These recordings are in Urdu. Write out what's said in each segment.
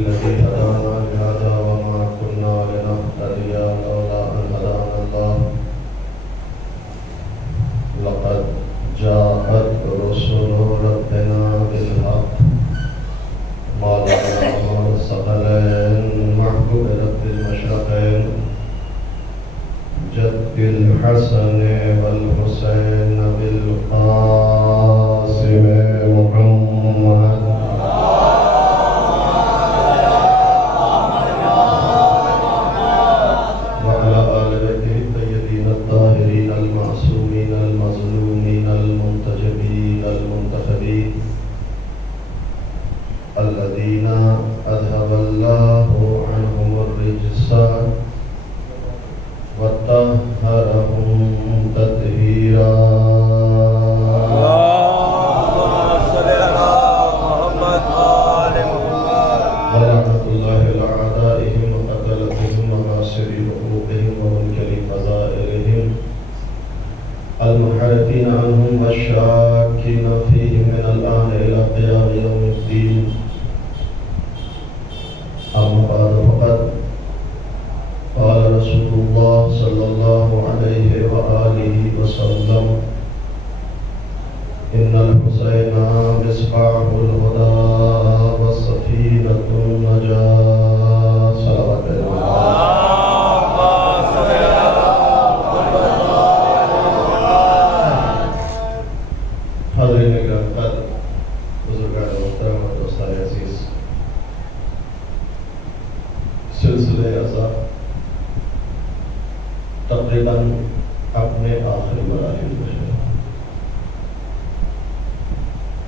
الذي هدانا لهذا وما كنا لنهتدي لولا أن هدانا الله لقد جاءت رسل ربنا بالحق مولانا الثقلين محبوب رب المشرقين جد الحسن والحسين بالقاسم محمد وعلى آل بيته الطيبين الطاهرين المعصومين المظلومين المنتجبين المنتخبين الذين أذهب الله عنهم الرجس وطهرهم تطهيرا. اللهم صل على محمد وآل محمد. ولعنة الله على أعدائهم وقتلتهم وماسر حقوقهم ومنكر فضائلهم المنحرفين عنهم والشاكين فيهم من الآن إلى قيام يوم الدين. أما بعد فقد قال رسول الله صلى الله عليه وآله وسلم إن الحسين مصباح الهدى والسفينة النجاة. صلوات الله. حاضرین کرام قدر، بزرگان محترم اور دوستان عزیز، سلسلہ عزا تقریباً اپنے آخری مراحل میں ہے.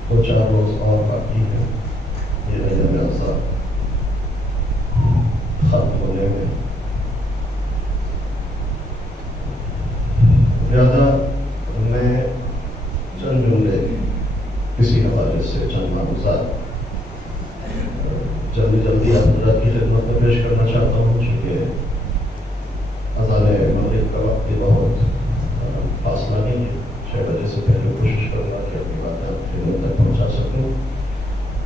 2-4 روز اور باقی ہیں یہ رجب عزا ختم ہونے میں. زیادہ میں چند جملے کسی حوالے سے چند معلومات جلدی آپ حضرات کی خدمت میں پیش کرنا چاہتا ہوں، چونکہ اذان مغرب کا وقت بہت فاصلہ نہیں ہے. 6 بجے سے پہلے کوشش کروں گا کہ اپنی باتیں آپ کے لوگوں تک پہنچا سکوں.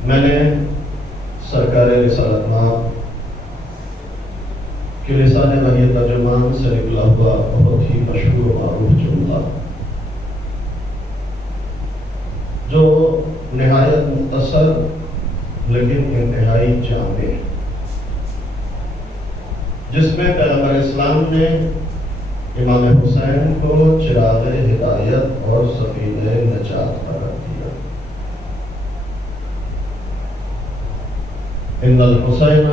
میں نے سرکار رسالت مآب کے لسان وحی ترجمان سے نکلا ہوا بہت ہی مشہور و معروف جملہ جو نہایت مختصر لیکن انتہائی جامع، جس میں پیغمبر اسلام نے امام حسین کو چراغ ہدایت اور سفینہ نجات قرار دیا. ان الحسین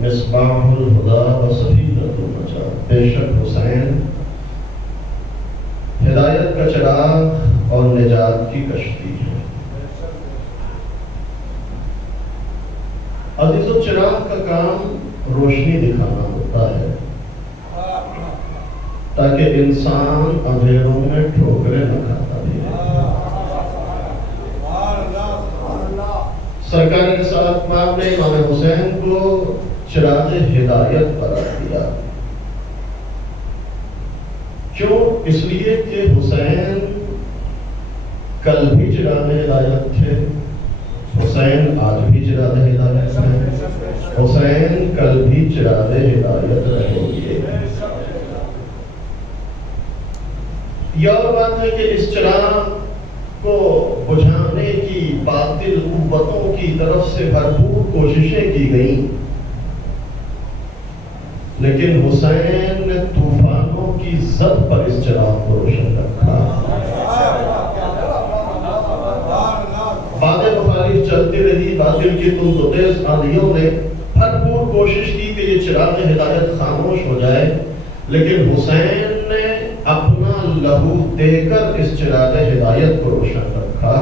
مصباح الہدی وسفینہ النجات. بے شک حسین ہدایت کا چراغ اور نجات کی کشتی ہے. عزیزو، چراغ کا کام روشنی دکھانا ہوتا ہے تاکہ انسان اندھیروں میں ٹھوکریں نہ کھاتا بھی. سرکار رسالت مآب نے امام حسین کو چراغ ہدایت قرار دیا. کیوں؟ اس لیے کہ حسین کل بھی چراغ ہدایت تھے، حسین آج بھی چراغ ہدایت ہے، حسین کل بھی چراغ ہدایت رہیں گے. یہ اور بات ہے کہ اس چراغ کو بجھانے کی باطل قوتوں کی طرف سے بھرپور کوششیں کی گئیں، لیکن حسین نے طوفانوں کی زد پر اس چراغ کو روشن رکھا. باتیں مخالف چلتی رہی، باطل کی تند و تیز آندھیوں نے بھرپور کوشش کی کہ یہ چراغ ہدایت خاموش ہو جائے، لیکن حسین نے اپنا لہو دے کر اس چراغ ہدایت کو روشن رکھا.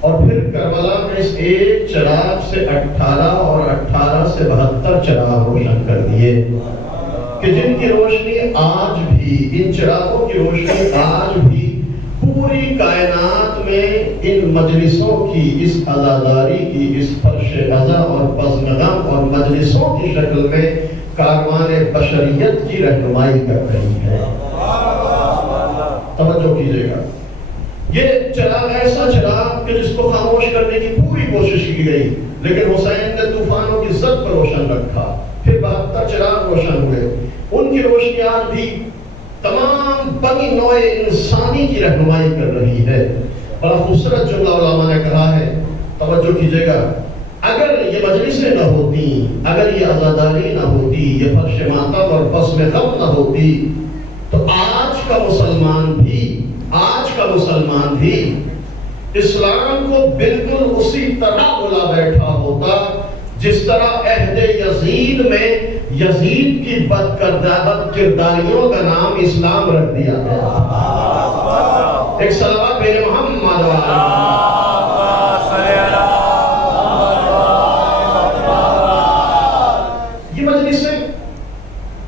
اور پھر کربلا میں اس ایک چراغ سے 18 اور 18 سے 72 چراغ روشن کر دیے کہ جن کی روشنی آج بھی، ان چراغوں کی روشنی آج بھی پوری کائنات میں ان مجلسوں کی، اس عزاداری کی، اس فرش عزا اور بزمغم اور مجلسوں کی شکل میں کاروان بشریت کی رہنمائی کر رہی ہے. توجہ کیجئے گا، یہ چراغ ایسا چراغ کہ جس کو خاموش کرنے کی پوری کوشش کی گئی، لیکن حسین نے طوفانوں کی زد پر روشن رکھا، پھر 72 چراغ روشن ہوئے۔ ان کی روشنی آج بھی تمام بنی نوع انسانی کی رہنمائی کر رہی ہے۔ بڑا خوبصورت جملہ علماء نے کہا ہے، توجہ کیجئے گا، اگر یہ مجلسیں نہ ہوتی، اگر یہ عزاداری نہ ہوتی، یہ فرش ماتم اور بزم غم نہ ہوتی، تو آج کا مسلمان بھی اسلام کو بالکل اسی طرح بلا بیٹھا ہوتا جس طرح عہد یزید میں یزید کی بد کرداریوں کا نام اسلام رکھ دیا گیا۔ ایک صلوات بین محمد یہ مجلسیں،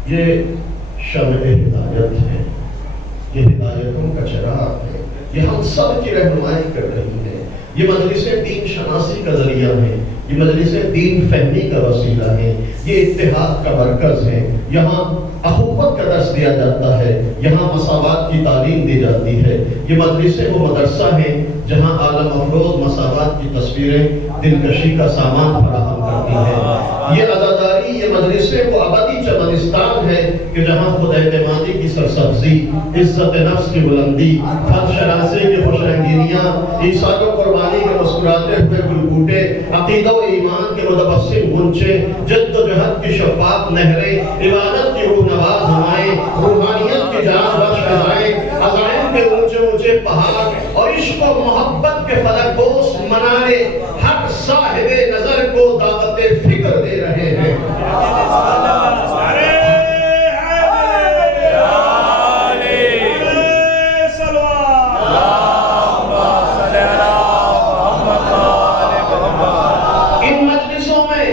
یہ شمع ہدایت ہے، یہ ہدایتوں کا چراغ ہے، یہ ہم سب کی رہنمائی کر رہی ہے۔ یہ مجلسیں دین شناسی کا ذریعہ ہیں، یہ مجلسیں دین فہمی کا وسیلہ ہیں، یہ اتحاد کا مرکز ہے، یہاں اخوت کا درس دیا جاتا ہے، یہاں مساوات کی تعلیم دی جاتی ہے۔ یہ مجلسیں وہ مدرسہ ہیں جہاں عالم افروز مساوات کی تصویریں دلکشی کا سامان فراہم کرتی ہیں۔ یہ عزاداری، یہ مجلسیں وہ ابدی چمنستان ہے کہ جہاں خود اعتمادی کی سرسبزی، عزت نفس کی بلندی، فن شناسی کی خوش رنگینیاں، عیسائی و قربانی کے مسکراتے ہوئے گل بوٹے، عقیدہ و ایمان کے متبسم غنچے، جد و جہد کی شفاف نہریں، عبادت کی روح نواز ہوائیں، روحانیت کی جان بخش فضائیں، عزائم کے اونچے اونچے پہاڑ اور عشق و محبت کے فلک بوس منارے ہر صاحب نظر کو دعوت فکر دے رہے ہیں۔ ان مجلسوں میں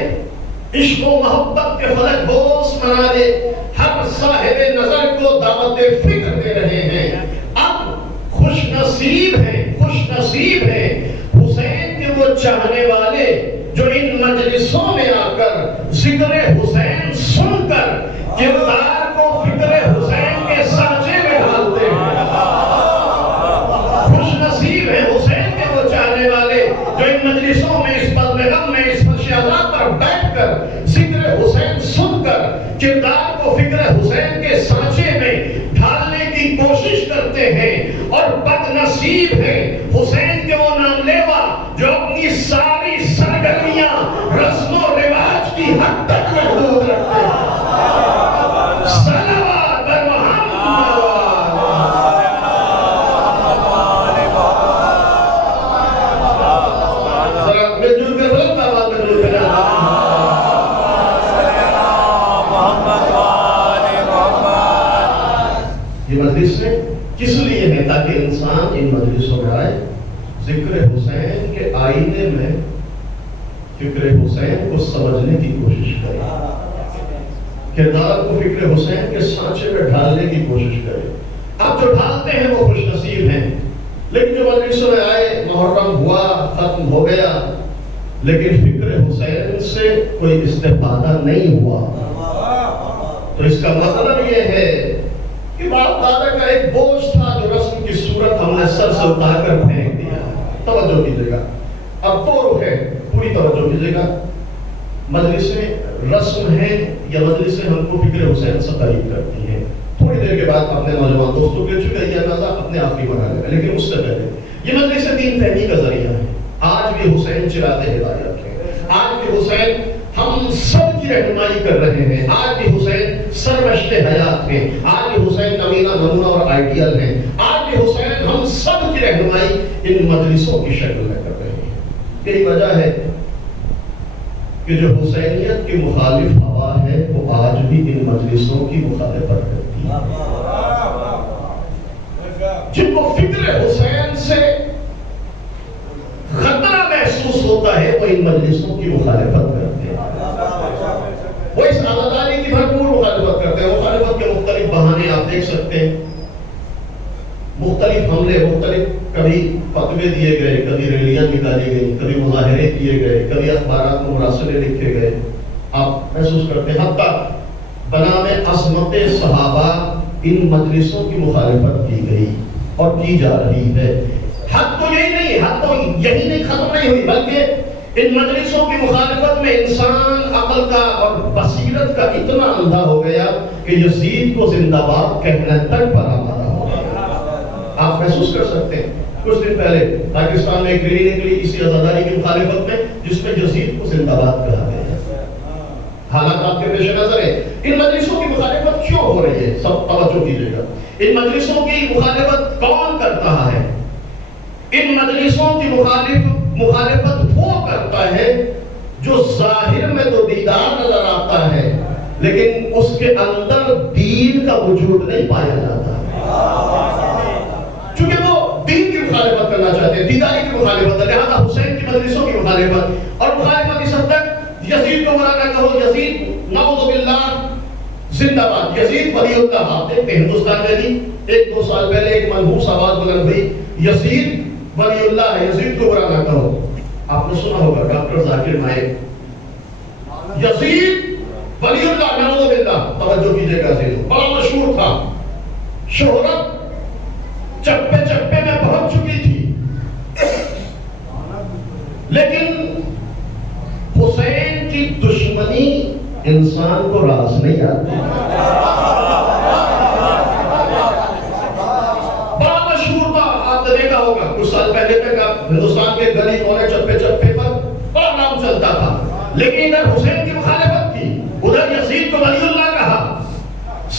عشق و محبت کے فلک بوس منارے ہر صاحب نظر کو دعوت فکر دے رہے ہیں۔ اب خوش نصیب ہیں حسین کے وہ چاہنے والے جو ان مجلسوں میں آ کر ذکر حسین سن کر کردار کو فکر حسین کے سانچے میں ڈالتے ہیں۔ خوش نصیب ہیں حسین کے وہ چاہنے والے جو ان مجلسوں میں، اس بزم غم میں، اس فرش عزا پر بیٹھ کر ذکر حسین سن کر کردار کو فکر حسین کے سانچے میں ڈھالنے کی کوشش کرتے ہیں۔ اور بد نصیب ہیں حسین کے وہ نام لیوا جو اپنی ساری سرگرمیاں رسم و رواج کی حد تک محدود رکھتے ہیں۔ صلوات بر محمد۔ ذرا مل جل کر بلند آواز میں ضرور کہنا۔ یہ مجلسیں کس لیے ہیں؟ تاکہ انسان ان مجلسوں میں آئے، ذکر حسین کے آئینے میں فکر حسین کو سمجھنے کی کوشش کرے، کردار کو فکر حسین کے سانچے میں ڈھالنے کی کوشش کرے۔ اب جو ڈھالتے ہیں وہ خوش نصیب ہیں، لیکن جو مجلسوں میں آئے، محرم ہوا، ختم ہو گیا، لیکن فکر حسین سے کوئی استفادہ نہیں ہوا، تو اس کا مطلب یہ ہے کہ باپ دادا کا ایک بوجھ تھا جو رسم کی صورت ہم نے سر سے اتار کر پھینک دیا۔ توجہ کیجئے گا، اب دو رخ ہے، پوری توجہ کیجئے گا۔ مجلسیں رسم ہیں یا مجلسیں ہم کو فکر حسین سے قریب کرتی ہیں؟ تھوڑی دیر کے بعد اپنے نوجوان دوستوں کے چکے یہ اندازہ اپنے آپ ہی بنا لے گا، لیکن اس سے پہلے یہ مجلسیں دین فہمی کا ذریعہ ہے۔ آج بھی حسین چراغ ہدایت ہیں، آج بھی حسین ہم سب کی رہنمائی کر رہے ہیں، آج بھی حسین سرمشق حیات ہیں، آج بھی حسین نمونہ نمونہ اور آئیڈیل ہیں، آج بھی حسین ہم سب کی رہنمائی ان مجلسوں کی شکل میں کر رہے ہیں۔ یہی وجہ ہے کہ جو حسینیت کی مخالف ہوا ہے وہ آج بھی ان مجلسوں کی مخالفت کرتی ہے۔ جن کو فکر حسین سے خطرہ محسوس ہوتا ہے وہ ان مجلسوں کی مخالفت کرتے ہیں، وہ اس عزاداری کی بھرپور مخالفت کرتے ہیں۔ مخالفت کے مختلف بہانے آپ دیکھ سکتے ہیں، مختلف حملے، مختلف کبھی فتوے دیے گئے، کبھی ریلیاں نکالی گئی، کبھی مظاہرے کیے گئے، کبھی اخبارات میں مراسلے لکھے گئے۔ آپ محسوس کرتے ہیں حتیٰ بنام عصمت صحابہ ان مجلسوں کی مخالفت کی گئی اور کی جا رہی ہے۔ حد تو یہی نہیں، حد تو یہی نہیں ختم نہیں ہوئی، بلکہ ان مجلسوں کی مخالفت میں انسان عقل کا اور بصیرت کا اتنا اندھا ہو گیا کہ یزید کو زندہ باد کہنے تک پر آمادہ ہو گیا۔ آپ محسوس کر سکتے ہیں کچھ دن پہلے پاکستان میں ایک ریلی نکلی اسی عزاداری کی مخالفت میں، جس میں یزید کو زندہ باد کہا گیا۔ حالات آپ کے پیش نظر ہے۔ ان مجلسوں کی مخالفت کیوں ہو رہی ہے؟ سب توجہ کیجیے گا۔ ان مجلسوں کی مخالفت کون کرتا ہے؟ ان مجلسوں کی مخالفت وہ کرتا ہے جو ظاہر میں تو دیدار نظر آتا ہے لیکن اس کے اندر دین کا وجود نہیں پایا جاتا، چونکہ وہ دین کی مخالفت کرنا چاہتے ہیں، دیداری کی مخالفت، لہذا حسین کی مجلسوں کی مخالفت، اور مخالفت اس حد تک یزید کو برا نہ کہو، یزید نعوذ باللہ زندہ باد، یزید ولی اللہ۔ آپ دیکھتے ہیں ہندوستان میں بھی 1-2 سال پہلے ایک منحوس آواز بلند ہوئی، یزید ولی اللہ ہے، یزید کو برا نہ کہو۔ آپ نے سنا ہوگا ڈاکٹر ذاکر نائک، یزید ولی اللہ نعوذ باللہ، توجہ کیجیے گا، بڑا مشہور تھا، شہرت چپے چپے میں پہنچ چکی تھی، لیکن حسین کی دشمنی انسان کو راز نہیں آتی۔ بڑا مشہور تھا، آپ نے دیکھا ہوگا کچھ سال پہلے تک آپ ہندوستان کے گلی کونے چپے چپے پر بڑا نام چلتا تھا، لیکن ادھر حسین کی مخالفت کی، ادھر یزید کو ولی اللہ کہا،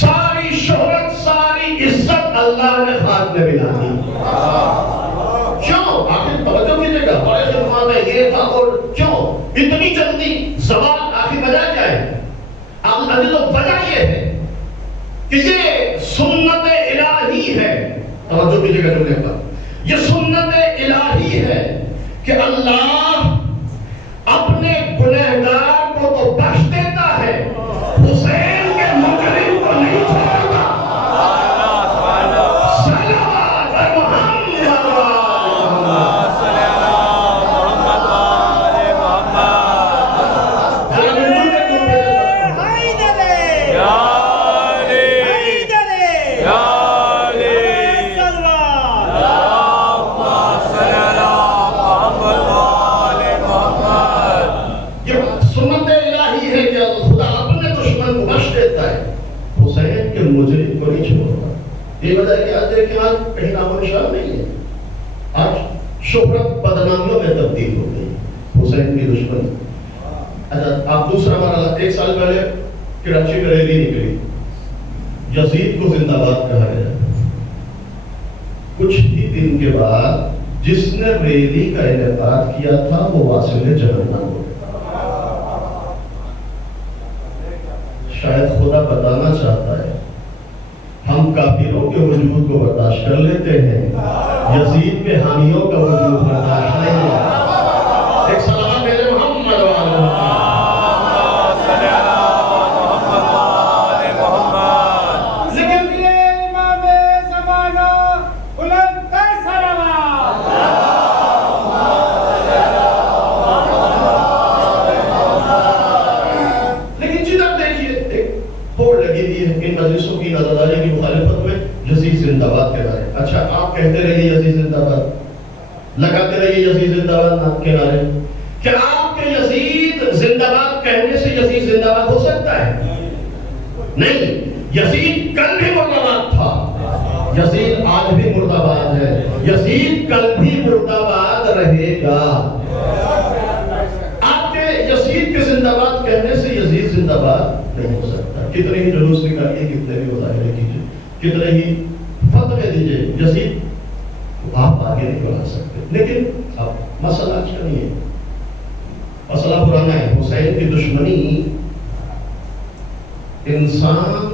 ساری شہرت ساری عزت اللہ نے خاک میں ملا دی۔ کیوں؟ آخر توجہ کیجیے گا، بڑے زمانے میں یہ تھا، اور کیوں اتنی جلدی زوال؟ آخر وجہ کیا ہے؟ وجہ یہ ہے کہ یہ سنت الہی ہے، توجہ کیجیے گا جملے پر، یہ سنت الہی ہے کہ اللہ اپنے گنہگار کو تو بخش دیتا ہے، حسین کے مجرم کو نہیں چھوڑتا۔ صلوات محمد یہ وجہ ہے کہ آج دیکھیں آج کہیں نام و نشان نہیں ہے، آج شہرت بدنامیوں میں تبدیل ہو گئی، حسین کی دشمنی۔ اچھا آپ دوسرا مرحلہ، 1 سال پہلے کراچی میں ریلی نکلی، یزید کو زندہ باد کہا گیا، کچھ ہی دن کے بعد جس نے ریلی کا انعقاد کیا تھا وہ واصل جہنم ہو گیا۔ شاید خدا بتانا چاہتا ہے ہم کافروں کے وجود کو برداشت کر لیتے ہیں، یزید کے حامیوں کا وجود برداشت نہیں ہے۔ ایک سلام میرے محمد والے مجلسوں کی نظرداری کی مخالفت میں یزید زندہ باد کہہ رہے ہیں۔ اچھا آپ کہتے رہیے یزید زندہ باد، لگاتے رہیے یزید زندہ باد کہہ رہے ہیں، کیا آپ کے یزید زندہ باد کہنے سے یزید زندہ باد ہو سکتا ہے؟ نہیں، یزید کل بھی مردہ باد تھا، یزید آج بھی مردہ باد ہے، یزید کل بھی مردہ باد رہے گا۔ آپ کے یزید کے زندہ باد کہنے سے یزید زندہ باد نہیں ہو سکتا۔ کتنے ہی جلوس نکالیے، کتنے بھی مظاہرے کیجیے، کتنے ہی فتوے دیجیے، یزید آپ آگے نہیں بڑھا سکتے۔ لیکن اب مسئلہ آج کا نہیں ہے، مسئلہ پرانا ہے۔ حسین کی دشمنی، انسان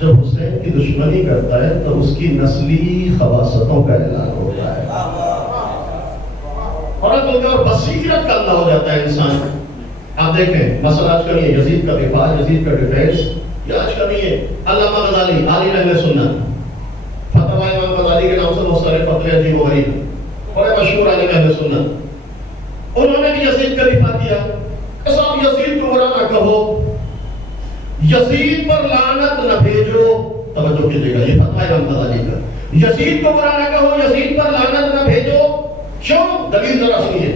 جب حسین کی دشمنی کرتا ہے تو اس کی نسلی خباثتوں کا اعلان ہوتا ہے، اور بصیرت کا اللہ ہو جاتا ہے انسان۔ آپ دیکھیں مسئلہ آج کا نہیں ہے، یزید کا دفاع، یزید کا ڈیفینس، یہ آج کا نہیں ہے۔ علامہ غزالی عالم اہل سنت، فتویٰ امام غزالی کے نام سے بہت سارے فتوے عجیب و غریب، بڑے مشہور عالم اہل سنت، انہوں نے بھی یزید کا دفاع کیا کہ صاحب یزید کو برا نہ کہو، یزید پر لعنت نہ بھیجو۔ توجہ کیجیے گا، یہ فتویٰ امام غزالی کا، یزید کو برا نہ کہو، یزید پر لعنت نہ بھیجو، دلیل ذرا سنیے.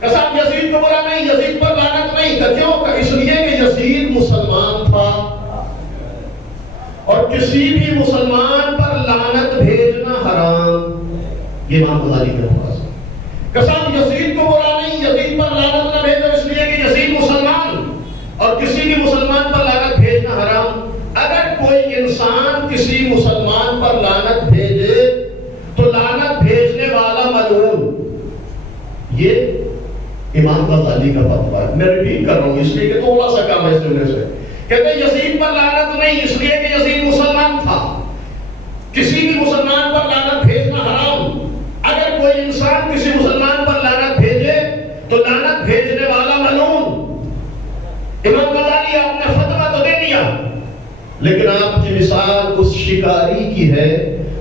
کہا یزید کو برا نہیں، یزید پر لعنت نہیں. کیوں؟ کہ اس لیے کہ یزید مسلمان تھا اور کسی بھی مسلمان پر لعنت بھیجنا حرام. یہ امام غزالی کے پاس قسم یزید کو برا نہیں، یزید پر لعنت نہ بھیجو اس لیے کہ یزید مسلمان اور کسی بھی مسلمان پر لعنت بھیجنا حرام. اگر کوئی انسان کسی مسلمان پر لعنت بھیجے تو لعنت بھیجنے والا ملعون. یہ امام غزالی کا فتویٰ ہے. میں ریپیٹ کر رہا ہوں اس لیے کہ تھوڑا سا کام ہے سننے سے. کہتے ہیں یزید پر لعنت نہیں اس لیے کہ یزید مسلمان تھا، کسی بھی مسلمان پر لعنت بھیجنا حرام. اگر کوئی انسان کسی مسلمان پر لعنت بھیجے تو لعنت بھیجنے والا ملعون. امام غزالی آپ نے فتویٰ تو دے دیا، لیکن آپ کی مثال اس شکاری کی ہے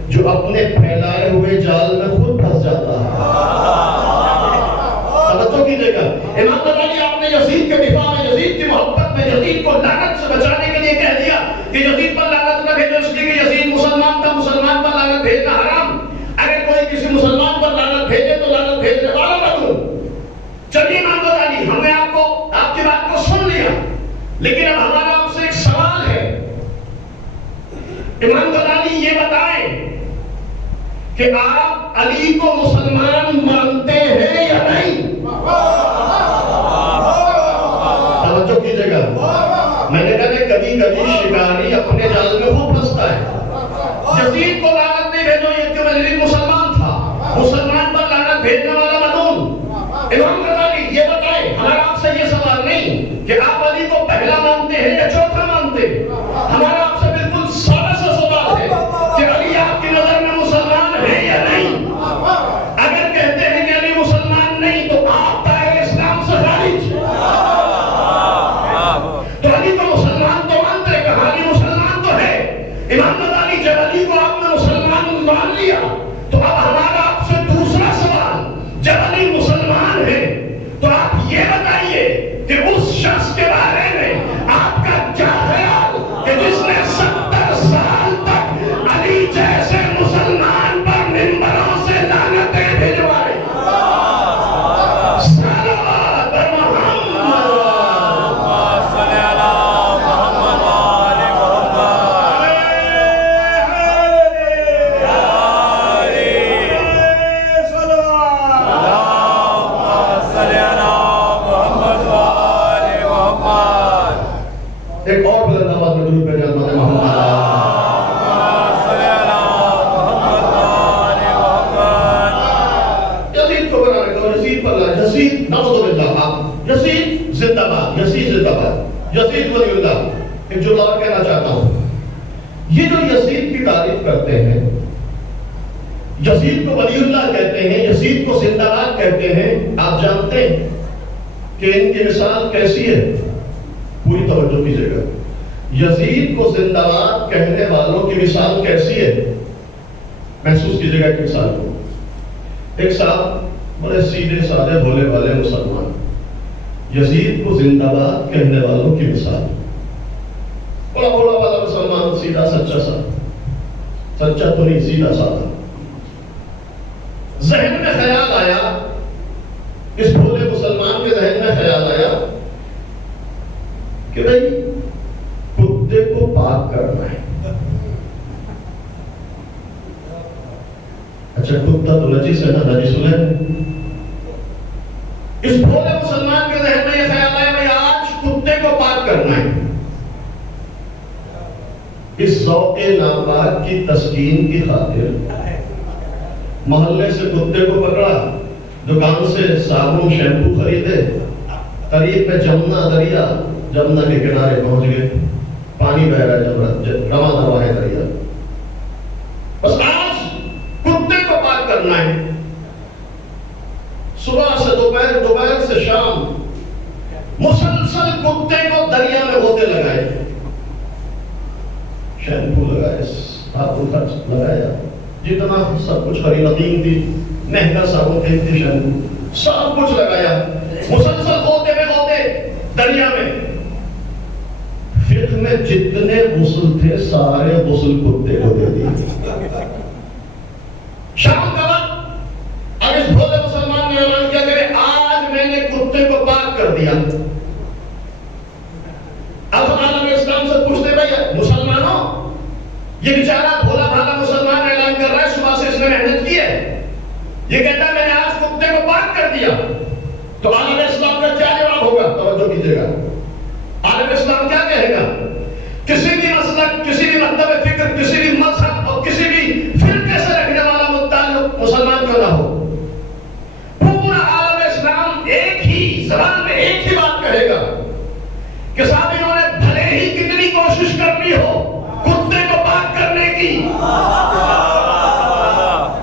جو اپنے پھیلائے ہوئے جال میں خود پھنس جاتا ہے. توجہ کیجیے گا. امام غزالی آپ نے یزید کے دفاع میں، یزید کی محبت میں، یزید کو لعنت سے بچانے کے لیے کہہ دیا کہ یزید پر لعنت نہ بھیجو اس لیے کہ یزید مسلمان تھا، مسلمان پر لعنت بھیجنا حرام. اگر کوئی کسی مسلمان پر لعنت بھیجے تو لعنت بھیجنے والا ملعون. چلیے امام غزالی، ہم نے آپ کی بات کو سن لیا، لیکن اب ہمارا آپ سے ایک سوال ہے. امام غزالی یہ بتائیں کہ آپ علی کو مسلمان مانتے ہیں یا نہیں؟ توجہ کیجیے گا. میں نے کہا کبھی کبھی شکاری اپنے جال میں خود پھنستا ہے. یزید کو لعنت نہیں بھیجو یہ کیوں؟ یزید مسلمان تھا، مسلمان پر لعنت بھیجنے والا ملعون. امام غزالی یہ بتائیں، ہمارا آپ سے یہ سوال نہیں کہ آپ علی کو پہلا مانتے ہیں یا چوتھا مانتے ہیں. ہمارا آپ سے بالکل سادہ سا سوال ہے کہ علی آپ کی نظر میں مسلمان ہے یا نہیں؟ اگر کہتے ہیں کہ علی مسلمان نہیں تو آپ دائرہ اسلام سے خارج. تو علی کو مسلمان تو مانتے، کہا علی مسلمان تو ہے. امام غزالی جب علی کو آپ نے مسلمان مان لیا تو اب ہمارا آپ سے دوسرا سوال، جب علی مسلمان ہے تو آپ یہ بتائیے کہ اس شخص کے بارے میں آپ کا کیا خیال کہ جس نے 70 سال تک علی جیسے مسلمان پر منبروں سے لعنتیں بھجوائی. صلوات بر محمد صلی اللہ محمد وآل محمد. ایک اور بلند آواز میں درود بھیجا محمد یزید کو بنا رکھا. یزید پر لعنت. یزید نعوذ باللہ. آپ یزید زندہ باد، یزید زندہ باد، یزید ولی اللہ. ایک جملہ اور کہنا چاہتا ہوں. یہ جو یزید کی تعریف کرتے ہیں، یزید کو ولی اللہ کہتے ہیں، یزید کو زندہ باد کہتے ہیں، آپ جانتے ہیں کہ ان کی مثال کیسی ہے؟ پوری توجہ کیجیے گا. یزید کو زندہ باد کہنے والوں کی مثال کیسی ہے؟ محسوس کیجیے گا ایک مثال کو. ایک صاحب بڑے سیدھے سادے بھولے والے مسلمان، یزید کو زندہ باد کہنے والوں کی مثال. بڑا بھولا والا مسلمان، سیدھا سچا سا، سچا تو نہیں سیدھا سادہ. ذہن میں خیال آیا، اس بھولے مسلمان کے ذہن میں خیال آیا کہ بھائی کتے کو پاک کرنا ہے. اچھا کتا تو نجیس ہے نا، نجیس ہے. اس بھولے مسلمان کے ذہن میں یہ خیال آیا بھائی آج کتے کو پاک کرنا ہے. اس ذوق ناپاک کی تسکین کی خاطر محلے سے کتے کو پکڑا، دکان سے صابن شیمپو خریدے، قریب میں جمنا دریا، جمنا کے کنارے پہنچ گئے. پانی بہ رہا ہے، رواں دوا ہے دریا. بس آج کتے کو پاک کرنا ہے. صبح سے دوپہر، دوپہر سے شام مسلسل کتے کو دریا میں ہوتے لگائے، شیمپو لگائے، صابن خرچ لگایا، جتنا سب کچھ خریدا، قیمتی مہنگا صابن، قیمتی شیمپو، سب کچھ لگایا. مسلسل ہوتے دریا میں. فقہ میں جتنے غسل تھے سارے غسل کتے کو دے دیے. شام کا وقت اب اس بھولے مسلمان نے کر دیا. اب عالم اسلام سے پوچھتے بھائی مسلمانوں، یہ بیچارہ بھولا بھالا مسلمان اعلان کر رہا ہے صبح سے اس نے محنت کی ہے، یہ کہتا ہے میں نے آج کتے کو پاک کر دیا، تو عالم اسلام کا کیا جواب ہوگا؟ توجہ کیجیے گا. عالم اسلام کیا کہے گا؟ کسی بھی مسلک، کسی بھی مطلب فکر، کسی بھی مذہب اور کسی بھی فرقے سے رکھنے والا متعلق مسلمان کیوں نہ ہو، پورا عالم اسلام ایک ہی زبان میں ایک ہی بات کہے گا کہ صاحب انہوں نے بھلے ہی کتنی کوشش کرنی ہو کتے کو پاک کرنے کی،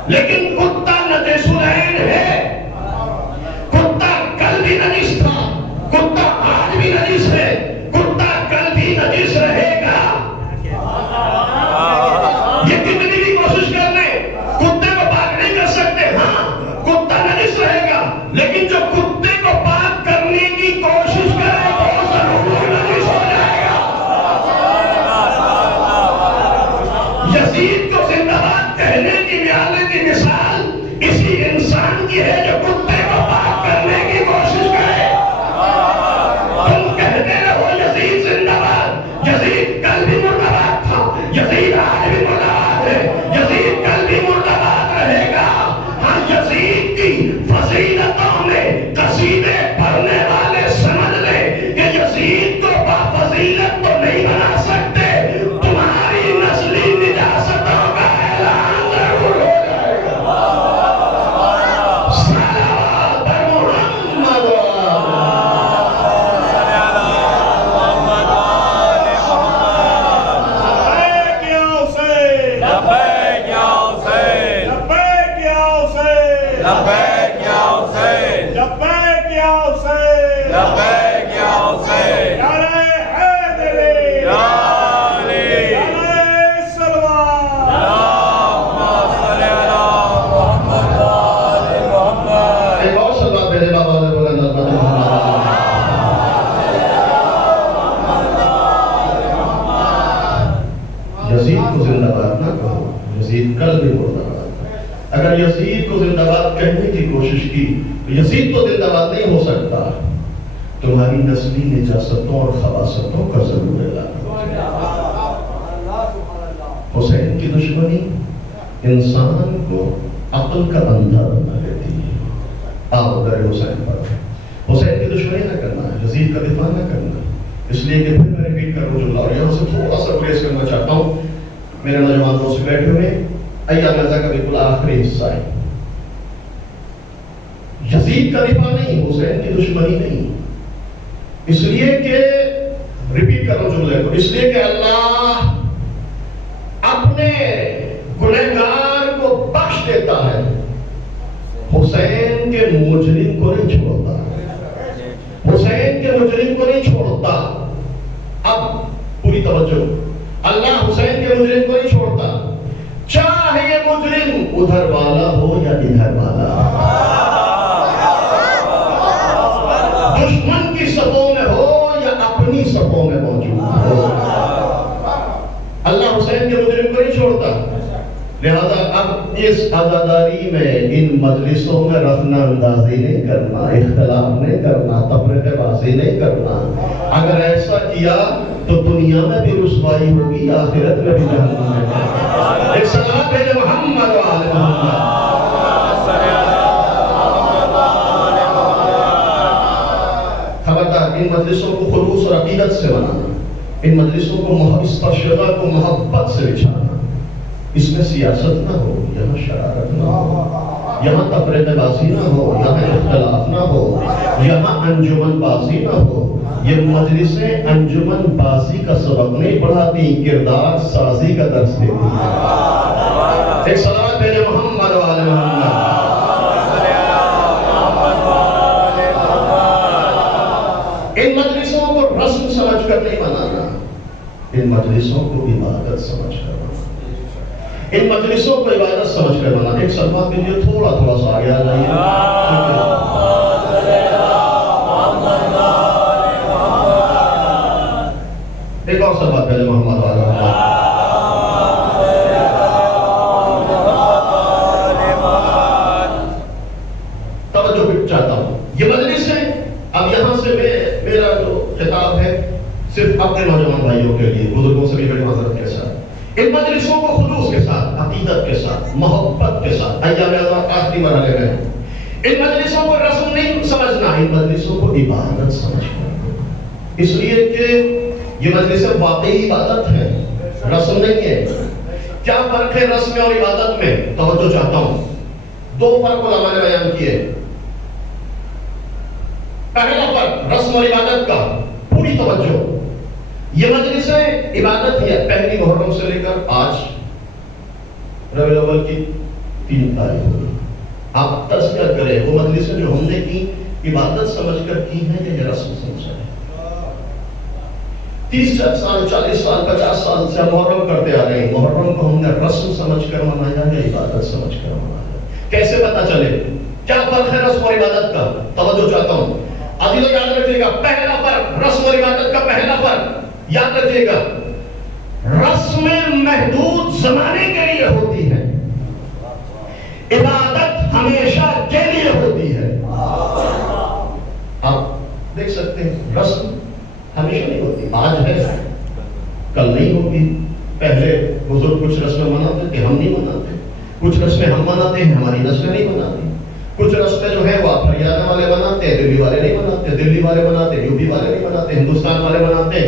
لیکن کتا نجس العین ہے. کتا کل بھی نجس تھا، کتا آج بھی نجس ہے، کتا کل بھی نجس رہے گا. یہ کتنی بھی کوشش کر لیں کتے کو پاک نہیں کر سکتے. ہاں کتا نجس رہے گا، لیکن جو کتے کو پاک کرنے کی کوشش کرے وہ ضرور نجس ہو جائے گا. یزید کو زندہ باد کہنے کی میالے کی مثال اسی انسان کی ہے جو کتے کو پاک کرنے کی کوشش کرے. تم کہتے رہو یزید زندہ باد، یزید کل بھی مردہ باد تھا، یزید آج بھی مردہ باد ہے، یزید کل بھی مردہ باد رہے گا. ہاں یزید کی فضیلتوں میں قصیدے پڑھنے والے سمجھ لیں کہ یزید کو بافضیلت تو نہیں بنا سکتے، تمہاری نسلی نجاستوں کا اعلان ضرور ہو جائے گا. صلوات بر محمد کل بھی مردہ باد. اگر یزید کو زندہ باد کہنے کی کوشش کی تو یزید تو زندہ باد نہیں ہو سکتا، تمہاری نسلی نجاستوں اور خباثتوں کا ضرور اعلان. حسین کی دشمنی انسان کو عقل کا اندھا بنا دیتی ہے. آؤ در حسین پر حسین کی دشمنی نہ کرنا، یزید کا دفاع نہ کرنا. اس لیے کہ پھر میں ریپیٹ کر رہا ہوں اور یہاں سے تھوڑا سا پریس کرنا چاہتا ہوں. میرے نوجوان دوست بیٹھے ہوئے ایام رضا کا بالکل آخری حصہ ہے. یزید کا دفاع نہیں، حسین کی دشمنی نہیں. اس لیے کہ ریپیٹ کر رہا ہوں جملے کو، اس لیے کہ اللہ اپنے گنہگار کو بخش دیتا ہے، حسین کے مجرم کو نہیں چھوڑتا. حسین کے مجرم کو نہیں چھوڑتا. اب پوری توجہ، اللہ حسین کے مجرم کو نہیں چھوڑتا، چاہے یہ مجرم ادھر والا ہو یا ادھر والا، دشمن کی صفوں میں ہو یا اپنی صفوں میں موجود ہو، اللہ حسین کے مجرم کو نہیں چھوڑتا. لہذا اب اس عزاداری میں ان مجلسوں میں رفع اندازی نہیں کرنا، اختلاف نہیں کرنا، تفرقہ بازی نہیں کرنا. اگر ایسا کیا تو دنیا میں بھی رسوائی ہوگی، آخرت میں بھی جہنم میں. ایک صلوات بھیجے محمد و آل محمد. خبردار، ان مجلسوں کو خلوص اور عقیدت سے بنانا، ان مجلسوں کو اس تشریح کو محبت سے بچھانا. اس میں سیاست نہ ہو، یہاں شرارت نہ ہو، یہاں تفرقہ بازی نہ ہو، یہاں اختلاف نہ ہو، یہاں انجمن بازی نہ ہو. یہ مجلسیں انجمن بازی کا سبق نہیں پڑھاتی، کردار سازی کا درس دیتی ہیں. ایک صلوات بھیجے محمد و آل محمد. ان مجلسوں کو رسم سمجھ کر نہیں بنانا، ان مجلسوں کو عبادت سمجھ کر بنانا، ان مجلسوں کو عبادت سمجھ کر بنانا. ایک سلمان کے لیے تھوڑا تھوڑا سا آگے آ جائیے. ایک اور سلمان پہلے محمد والا توجہ چاہتا ہوں. یہ مجلس ہے، اب یہاں سے میرا جو خطاب ہے صرف اپنے نوجوان بھائیوں کے لیے، بزرگوں سے بھی بڑی معذرت کے ساتھ، ان مجلسوں کو خلوص کے ساتھ، عقیدت کے ساتھ، محبت کے ساتھ، ایام اعضاء آخری مرحلے میں ان مجلسوں کو رسم نہیں سمجھنا، ان مجلسوں کو عبادت سمجھنا، اس لیے کہ یہ مجلس واقعی عبادت ہے، رسم نہیں ہے۔ کیا فرق ہے رسم اور عبادت میں؟ توجہ چاہتا ہوں، دو فرق علماء نے بیان کیے۔ پہلا فرق رسم اور عبادت کا، پوری توجہ، یہ مجلس عبادت ہے، پہلی محرم سے لے کر آج ربیع الاول کی 3 تاریخ ہوگی۔ آپ تذکر کریں وہ مجلسیں جو ہم نے کی عبادت سمجھ کر کی ہیں یا یہ رسم سمجھا ہے؟ 30 سال 40 سال 50 سال سے محرم کرتے آ رہے ہیں، محرم کو ہم نے رسم سمجھ کر منایا یا عبادت سمجھ کر منایا؟ کیسے پتا چلے؟ کیا فرق ہے رسم اور عبادت کا؟ توجہ چاہتا ہوں، عزیزو یاد رکھیے گا، پہلا فرق رسم اور عبادت کا، پہلا فرق یاد رکھیے گا، رسم محدود زمانے کے لیے ہوتی ہے، عبادت ہمیشہ کے لیے ہوتی ہے۔ آپ دیکھ سکتے ہیں رسم ہمیشہ نہیں ہوتی، آج ہے کل نہیں ہوگی۔ پہلے بزرگ کچھ رسمیں مناتے تھے، ہم نہیں مناتے، کچھ رسمیں ہم مناتے ہیں، ہماری نسلیں نہیں مناتی، کچھ رسمیں جو ہیں وہ ہریانہ والے مناتے ہیں، دلی والے نہیں مناتے، دلی والے مناتے، یو پی والے نہیں مناتے، ہندوستان والے مناتے،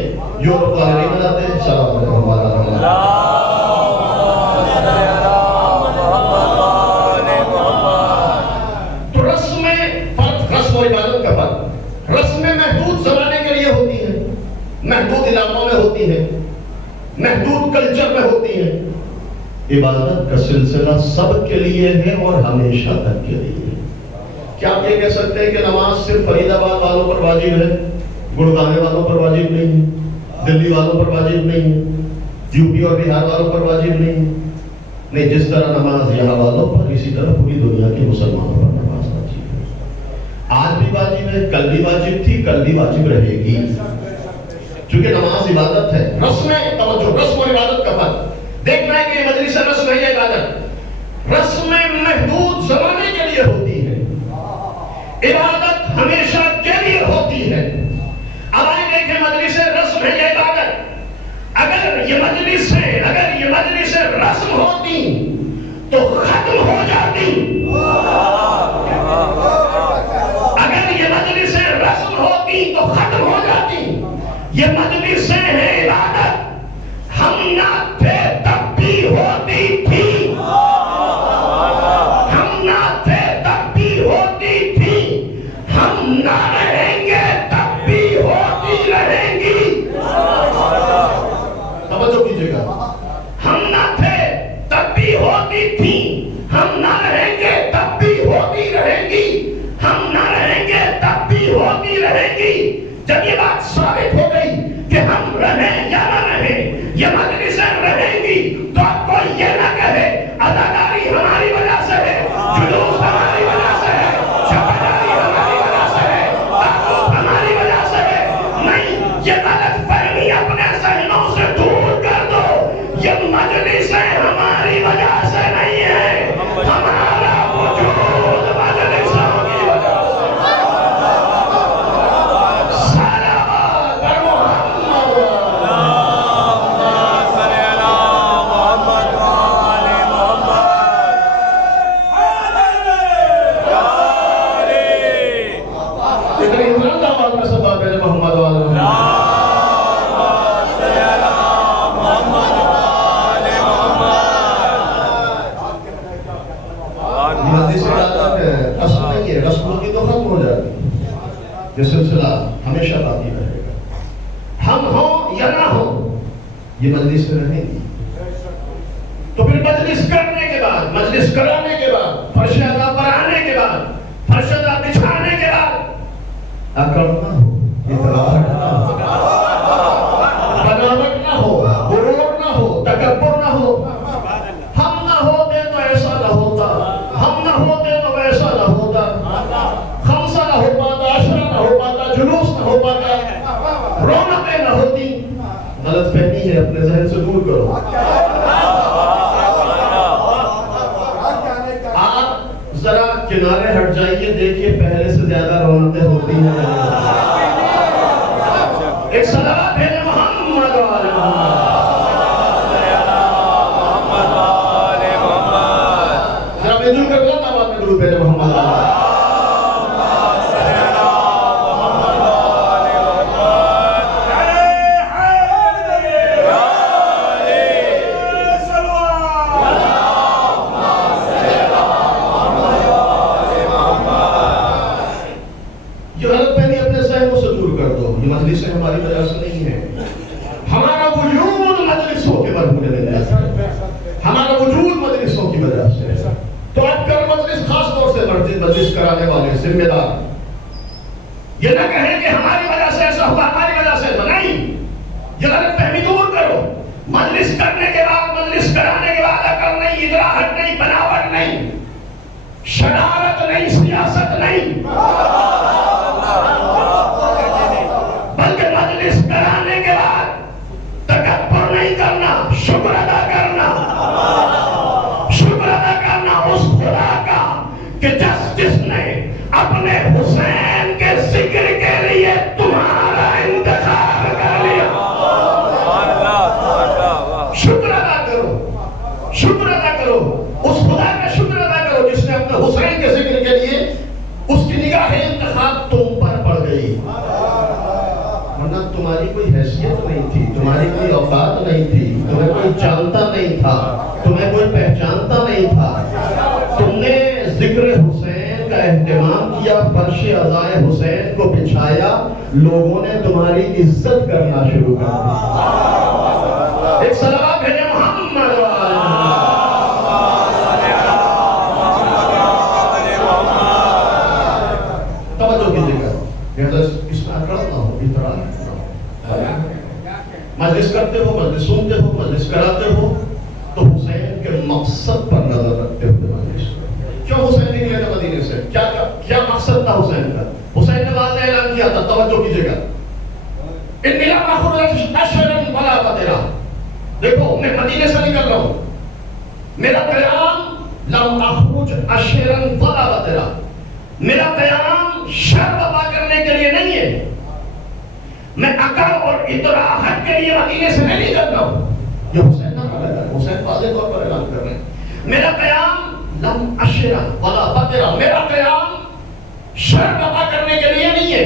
یورپ والے نہیں مناتے۔ سلام علیکم ورحمۃ اللہ۔ تو رسم فرق، رسم اور عبادت کا فرق، رسمیں محدود زمانے کے لیے ہوتی ہیں، محدود علاقوں میں ہوتی ہیں، محدود کلچر میں ہوتی ہیں، عبادت کا سلسلہ سب کے لیے ہے اور ہمیشہ تک کے لیے ہے۔ کیا آپ یہ کہہ سکتے ہیں کہ نماز صرف فرید آباد والوں پر واجب ہے، گڑگانے والوں پر واجب نہیں ہے، دلی والوں پر واجب نہیں ہے، یو پی اور بہار والوں پر واجب نہیں ہے؟ نہیں، جس طرح نماز یہاں والوں پر، اسی طرح پوری دنیا کے مسلمانوں پر نماز واجب ہے۔ آج بھی واجب ہے، کل بھی واجب تھی، کل بھی واجب رہے گی، چونکہ نماز عبادت ہے۔ رسم توجہ، رسم اور عبادت کا فرق دیکھنا ہے کہ یہ مجلس رسم ہے یا عبادت۔ رسم محدود زمانے کے لیے ہوتی ہے، عبادت ہمیشہ کے لیے ہوتی ہے۔ اب آئیں دیکھیں مجلس رسم ہے یا عبادت۔ اگر یہ مجلس ہے، اگر یہ مجلس رسم ہوتی تو ختم ہو جاتی، اگر یہ مجلس رسم ہوتی تو ختم ہو جاتی۔ یہ مجلسیں ہیں عبادت، ہم نہ تھے تب بھی ہوتی تھی، ہم نہ تھے تب بھی ہوتی تھی، ہم نہ رہیں گے تب بھی ہوتی رہیں گی۔ توجہ کیجئے گا، ہم نہ تھے تب بھی ہوتی تھی، ہم نہ رہیں گے تب بھی ہوتی رہیں گی، ہم نہ رہیں گے تب بھی ہوتی رہیں گی۔ جب یہ بات ثابت ہو گئی کہ ہم رہیں یا نہ رہیں، یہ مجلسیں رہیں گی، تو اب کوئی یہ نہ کہے عزاداری ہماری وجہ سے ہے، جلوس ہماری وجہ سے ہے، چھپاداری ہماری وجہ سے ہے، تعارف ہماری وجہ سے ہے۔ نہیں، یہ غلط فہمی اپنے ذہنوں سے دور کر دو، یہ مجلسیں ہماری وجہ سے نہیں ہے، ہمارا وجود مجلسوں کی وجہ سے۔ یہ سلسلہ ہمیشہ باقی رہے گا، ہم ہوں یا نہ ہوں، یہ مجلس میں رہیں گی۔ تو پھر مجلس کرنے کے بعد، مجلس کرانے کے بعد، فرش ادا پر آنے کے بعد، فرش ادا بچھانے کے بعد اکڑ نہ ہو، اتراہٹ نہ ہو، بناوٹ نہ ہو، غرور نہ ہو، تکبر نہ ہو۔ ہم نہ ہوتے تو ایسا نہ ہوتا، ہم نہ ہوتے تو ویسا نہ ہوتا، خمسہ نہ ہو پاتا، عشرہ نہ ہو پاتا، جلوس نہ ہو پاتا، رونقیں نہ ہوتی۔ غلط فہمی ہے، اپنے ذہن سے دور کرو۔ آپ ذرا کنارے ہٹ جائیے، دیکھیے پہلے سے زیادہ رونقیں ہوتی ہیں۔ صلوات بھیجے محمد وآل محمد. ذرا مل جل کر بلند آواز میں درود بھیجے محمد وآل محمد. مجلس ہماری وجہ سے نہیں ہے. ہمارا وجود مجلسوں کے مرحوم میں ہے. ہمارا وجود مجلسوں کی وجہ سے. تو اب کر مجلس خاص طور سے مجلس کرانے والے ذمہ دار یہ نہ کہیں کہ ہماری وجہ سے ایسا ہوا، ہماری وجہ سے نہیں. یہ غلط فہمی دور کرو. مجلس کرنے کے بعد، مجلس کرانے کے بعد عقل نہیں، ادراحت نہیں، بناوٹ نہیں، شرارت نہیں، سیاست نہیں، مجلس کرانے کے بعد تکبر نہیں کرنا، شکر ادا کرنا. شکر ادا کرنا اس خدا کا کہ جس نے اپنے حسین کے ذکر کے لیے تمہارا انتخاب کر لیا. شکر ادا کرو، شکر ادا کرو اس خدا کا. شکر ادا کرو جس نے اپنے حسین کے ذکر کے لیے اس کی نگاہ انتخاب تم پر پڑ گئی. تمہاری کوئی حیثیت نہیں تھی، تمہاری کوئی اوقات نہیں تھی، تمہیں کوئی جانتا نہیں تھا، تمہیں کوئی پہچانتا نہیں تھا. تم نے ذکر حسین کا اہتمام کیا، فرش عزائے حسین کو بچھایا، لوگوں نے تمہاری عزت کرنا شروع کر دی. ایک صلوات بھیجے محمد وآل محمد. توجہ کیجیے گا، اس میں اکڑ نہ ہو، اطراف. مجلس کرتے ہو، مجلس سنتے ہو، مجلس کراتے ہو تو حسین کے مقصد پر نظر رکھتے ہوئے مجلس. کیوں حسین نکلے تھے مدینے سے؟ کیا مقصد تھا حسین کا؟ حسین نے واضح اعلان کیا تھا، توجہ کیجیے گا. انی لم اخرج اشرا ولا بطرا. دیکھو میں مدینے سے نکل رہا ہوں، میرا قیام لم اخرج اشرا ولا بطرا. میرا قیام شر برپا کرنے کے لیے نہیں ہے. میں عقل اور اطراحت کے لیے مدینے سے نہیں نکل رہا ہوں. یہ حسین نہ کر رہا ہے، حسین واضح طور پر اعلان کر رہے ہیں میرا قیام لم اشرا ولا بطرا. میرا قیام شر برپا کرنے کے لیے نہیں ہے.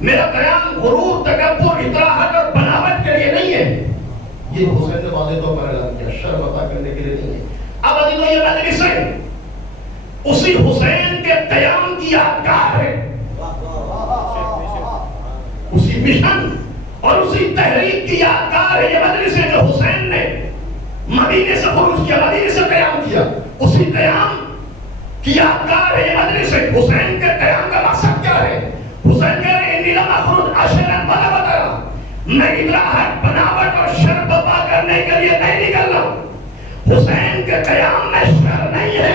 میرا قیام غرور، تکبر، اطراحت اور بناوٹ کے لیے نہیں ہے. یہ حسین نے واضح طور پر اعلان کیا، شر برپا کرنے کے لیے نہیں ہے. اب ابھی تو یہ مجلس ہے اسی حسین کے قیام کی یادگار ہے، اسی مشن اور اسی تحریک کی یادگار ہے. یہ مجلس ہے جو حسین نے مدینے سے خروج کیا، مدینے سے قیام کیا، اسی قیام کی یادگار ہے. یہ مجلس ہے. حسین کے قیام کا مقصد کیا ہے؟ حسین کہہ رہے ہیں انی لم اخرج اشرا ولا بطرا. میں اطراحت، بناوٹ اور شر برپا کرنے کے لیے نہیں نکل رہا ہوں. حسین کے قیام میں شر نہیں ہے.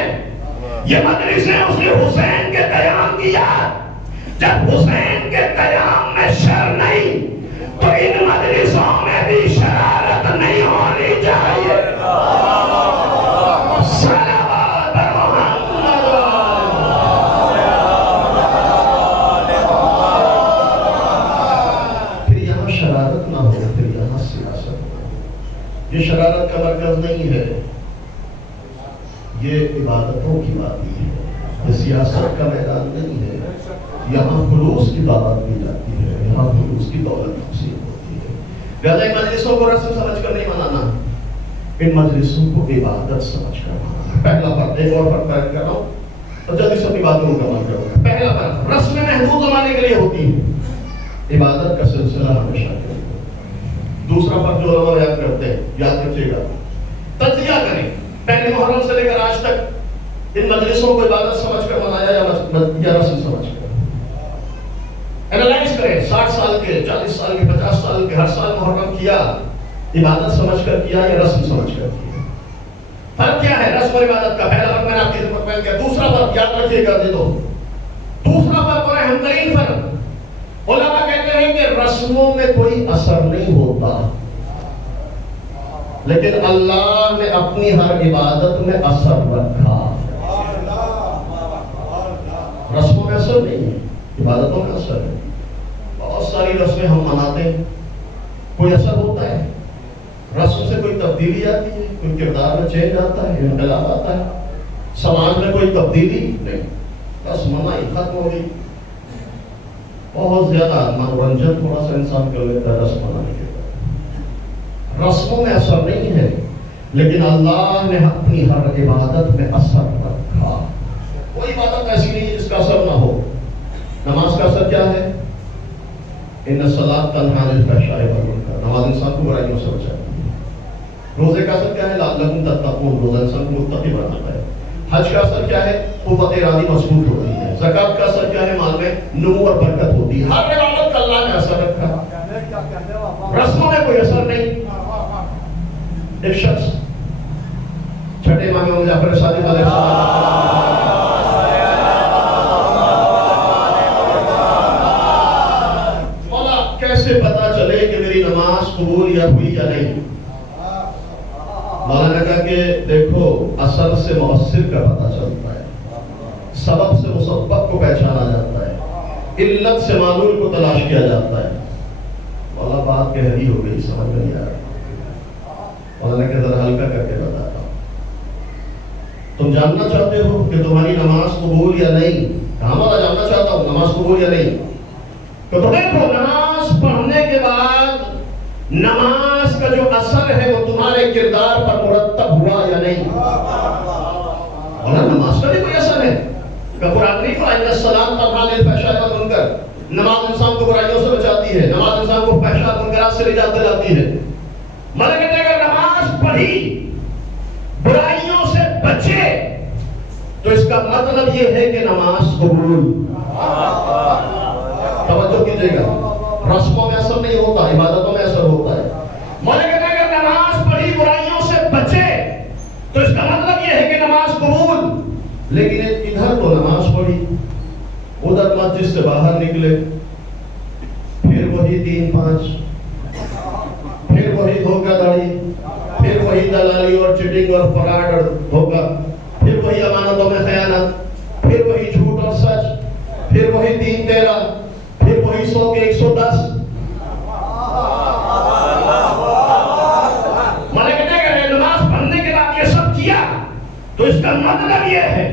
یہ مجلس ہے اسی حسین کے قیام کی یاد. جب حسین کے قیام میں شر نہیں تو ان مجلسوں میں بھی شرارت نہیں ہونی چاہیے. صلوات محمد. پھر یہاں شرارت نہ ہو، پھر یہاں سیاست ہو. یہ شرارت کا مرکز نہیں ہے، یہ عبادتوں کی وادی ہے، یہ سیاست کا میدان نہیں ہے. یہاں خلوص کی دعوت دی جاتی ہے، یہاں خلوص کی دولت حاصل ہوتی ہے. لہذا ان مجلسوں کو رسم سمجھ کر نہیں منانا، ان مجلسوں کو عبادت سمجھ کر منانا. پہلا فرق، ایک اور فرق بیان کر رہا ہوں اور جلدی سے اپنی باتوں کو مکمل کروں گا. پہلا فرق، رسم محدود زمانے کے لیے ہوتی ہے، عبادت کا سلسلہ ہمیشہ کے لیے. دوسرا فرق جو علماء بیان کرتے ہیں، یاد رکھیے گا، تجزیہ کریں. پہلے محرم سے لے کر آج تک ان مجلسوں کو عبادت سمجھ کر منایا یا رسم سمجھ کر. اینالائز کریں، 60 سال کے، 40 سال کے، 50 سال کے، ہر سال محرم کیا، عبادت سمجھ کر کیا یا رسم سمجھ کر کیا. فرق کیا ہے رسم اور عبادت کا؟ پہلا فرق میں نے آپ کی خدمت میں کیا. دوسرا فرق یاد رکھیے گا جی. دوسرا فرق اور اہم ترین فرق، علماء کہتے ہیں کہ رسموں میں کوئی اثر نہیں ہوتا، لیکن اللہ نے اپنی ہر عبادت میں اثر رکھا. رسموں میں اثر نہیں ہے، عبادتوں میں اثر ہے. بہت ساری رسمیں ہم مناتے ہیں، کوئی اثر ہوتا ہے؟ رسم سے کوئی تبدیلی آتی ہے؟ کوئی کردار میں چینج آتا ہے؟ انقلاب آتا ہے؟ سماج میں کوئی تبدیلی نہیں، بس منائی ختم ہو گئی۔ بہت زیادہ منورنجن تھوڑا سا انسان کر لیتا ہے رسم منانے کے بعد، رسموں میں اثر نہیں ہے، لیکن اللہ نے اپنی ہر عبادت میں اثر رکھا۔ کوئی عبادت ایسی نہیں جس کا اثر نہ ہو۔ نماز کا اثر کیا ہے؟ ان الصلاۃ تنہی عن الفحشاء والمنکر، نماز انسان کو برائیوں سے بچاتی ہے۔ روزے کا اثر کیا ہے؟ لعلکم تتقون، روزہ انسان کو متقی بناتا ہے۔ حج کا اثر کیا ہے؟ قوت ارادی مضبوط ہوتی ہے۔ زکات کا اثر کیا ہے؟ مال میں نمو اور برکت ہوتی ہے۔ ہر عبادت کا اللہ نے اثر رکھا، رسموں میں کوئی اثر نہیں۔ ایک شخص چھٹے امام جعفر صادق علیہ السلام، مولا کیسے پتا چلے کہ میری نماز قبول یا ہوئی یا نہیں؟ مولانا نے کہا کہ دیکھو، اثر سے مؤثر کا پتہ چلتا ہے، سبب سے مسبب کو پہچانا جاتا ہے، علت سے معلول کو تلاش کیا جاتا ہے۔ مولا بات گہری ہو گئی، سمجھ میں نہیں آ رہا۔ مولانا کہ ذرا ہلکا کر کے بتاتا ہوں، تم جاننا چاہتے ہو کہ تمہاری نماز قبول یا نہیں؟ کہاں مولا جاننا چاہتا ہوں نماز قبول یا نہیں؟ تو دیکھو، نماز پڑھنے کے بعد نماز کا جو اثر ہے وہ تمہارے کردار پر مرتب ہوا یا نہیں؟ اور نماز کا بھی کوئی اثر ہے کہ قرآن نہیں فرمایا ان الصلاۃ تنہی عن الفحشاء والمنکر، نماز انسان کو برائیوں سے بچاتی ہے، نماز انسان کو فحشاء اور منکرات سے نجات دلاتی ہے۔ مگر کہتے ہیں اگر نماز پڑھی برائیوں سے بچے تو اس کا مطلب یہ ہے کہ نماز قبول۔ توجہ کیجئے گا، رسموں میں اثر نہیں ہوتا، عبادتوں میں اثر ہوتا ہے۔ مولا کہتے ہیں اگر نماز پڑھی برائیوں سے بچے تو اس کا مطلب یہ ہے کہ نماز قبول۔ لیکن ادھر تو نماز پڑھی، ادھر مسجد سے باہر نکلے، پھر وہی 3-5، پھر وہی دھوکہ دھڑی، پھر وہی دلالی اور چیٹنگ اور فراڈ اور دھوکہ، پھر وہی امانتوں میں خیانت، پھر وہی جھوٹ اور سچ، پھر وہی 3-13، پھر وہی 100 کے 110۔ ملک نے کہ نماز پڑھنے کے بعد یہ سب کیا تو اس کا مطلب یہ ہے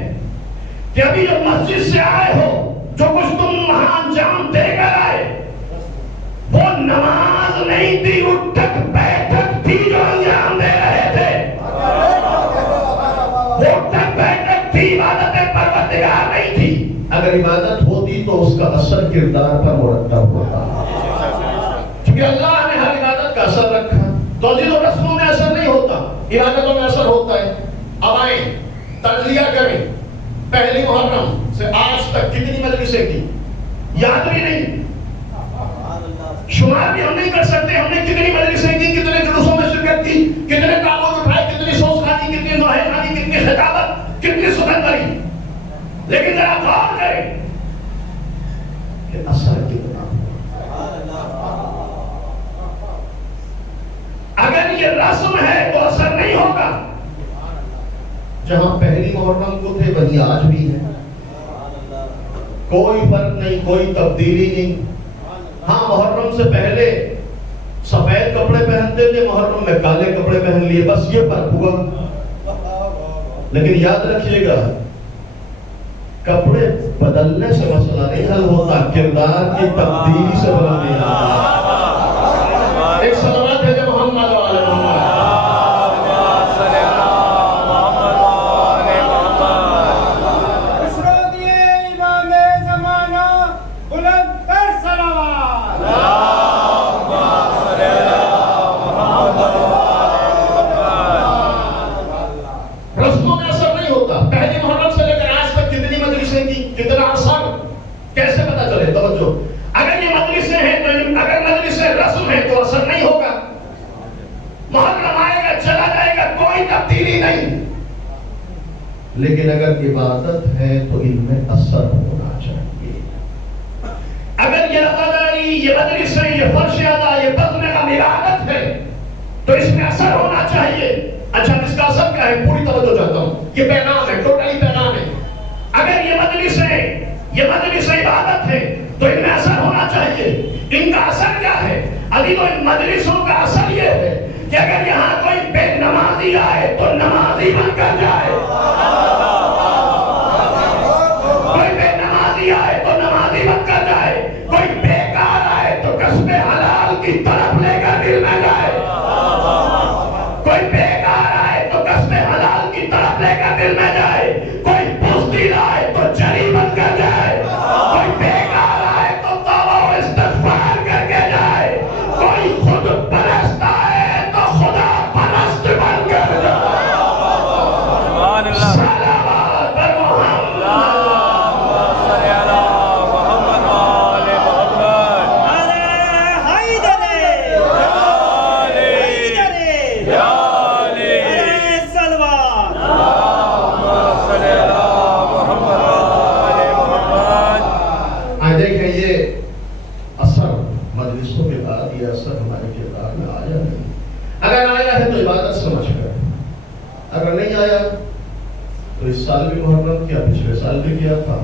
کہ ابھی جو مسجد سے آئے ہو، جو کچھ تم وہاں انجام دے کر آئے وہ نماز نہیں تھی، اٹھک بیٹھک تھی جو انجام دے رہے تھے۔ وہ اٹھک بیٹھک تھی، عبادت پروردگار نہیں تھی۔ اگر عبادت ہوتی تو اس کا اثر کردار پر مرتب ہوتا، کیونکہ اللہ نے ہر عبادت کا اثر رکھا۔ تو عزیزوں، رسموں میں اثر نہیں ہوتا، عبادتوں میں اثر ہوتا ہے۔ اب آئیں تجزیہ کریں، پہلی محرم سے آج تک کتنی مجلسیں کی؟ یاد بھی نہیں، شمار بھی ہم نہیں کر سکتے۔ ہم نے کتنی مجلسیں کی، کتنے جلوسوں میں شرکت کی، کتنے تعاون اٹھائے، کتنی سوچ کھانی، کتنی دعائیں کھانی، کتنی خطابت، کتنی سنت کری۔ لیکن ذرا غور کریں کہ اثر کتنا ہوا۔ اگر یہ رسم ہے تو اثر نہیں ہوگا۔ جہاں پہلی محرم کو تھے وہی آج بھی ہے، کوئی فرق نہیں، کوئی تبدیلی نہیں۔ ہاں، محرم سے پہلے سفید کپڑے پہنتے تھے، محرم میں کالے کپڑے پہن لیے، بس یہ فرق ہوا۔ لیکن یاد رکھیے گا، کپڑے بدلنے سے مسئلہ نہیں حل ہوتا، کردار کی تبدیلی سے بنا نہیں ہوتا۔ ایک صلوات ہے جب محمد وعلی محمد۔ رسموں میں اثر نہیں ہوتا، پہلی محرم سے لے کر آج تک کتنی مجلسیں کی، کتنا اثر کیسے پتا چلے؟ توجہ، اگر یہ مجلسیں ہیں تو اگر مجلسیں رسم ہیں تو اثر نہیں ہوگا۔ محرم آئے گا چلا جائے گا، کوئی تبدیلی نہیں۔ لیکن اگر عبادت ہے تو ان میں اثر ہونا چاہیے۔ اگر یہ عقیداری، یہ مجلسیں، یہ فرش ادا، یہ بزم غم عبادت ہے تو اس میں اثر ہونا چاہیے۔ اچھا، اس کا اثر کیا ہے؟ پوری توجہ چاہتا ہوں، یہ پیغام ہے، ٹوٹلی پیغام ہے۔ اگر یہ مجلس عبادت ہے تو ان میں اثر ہونا چاہیے۔ ان کا اثر کیا ہے؟ ابھی تو ان مجلسوں کا اثر یہ ہے کہ اگر یہاں کوئی بے نمازی آئے تو نمازی بن کر جائے، کوئی بے نمازی آئے تو نمازی بن کر جائے، کوئی بیکار آئے تو کسب حلال کی طرف لے کر دل میں جائے، کوئی بیکار آئے تو کسب حلال کی طرف لے کر دل میں جائے، کوئی بزدل آئے تو جری بن کر جائے، کوئی بیکار آئے تو توبہ و استغفار کر کے جائے، کوئی خود پرست آئے تو خدا پرست بن کر جائے۔ سبحان اللہ۔ صلوات بر محمد۔ اللہم صلی علی محمد و آل محمد۔ دیکھیں یہ اثر مجلسوں کے بعد یہ اثر ہمارے کردار میں آیا ہے۔ اگر آیا ہے تو عبادت سمجھ کر، اگر نہیں آیا تو اس سال بھی محرم کیا، پچھلے سال بھی کیا تھا،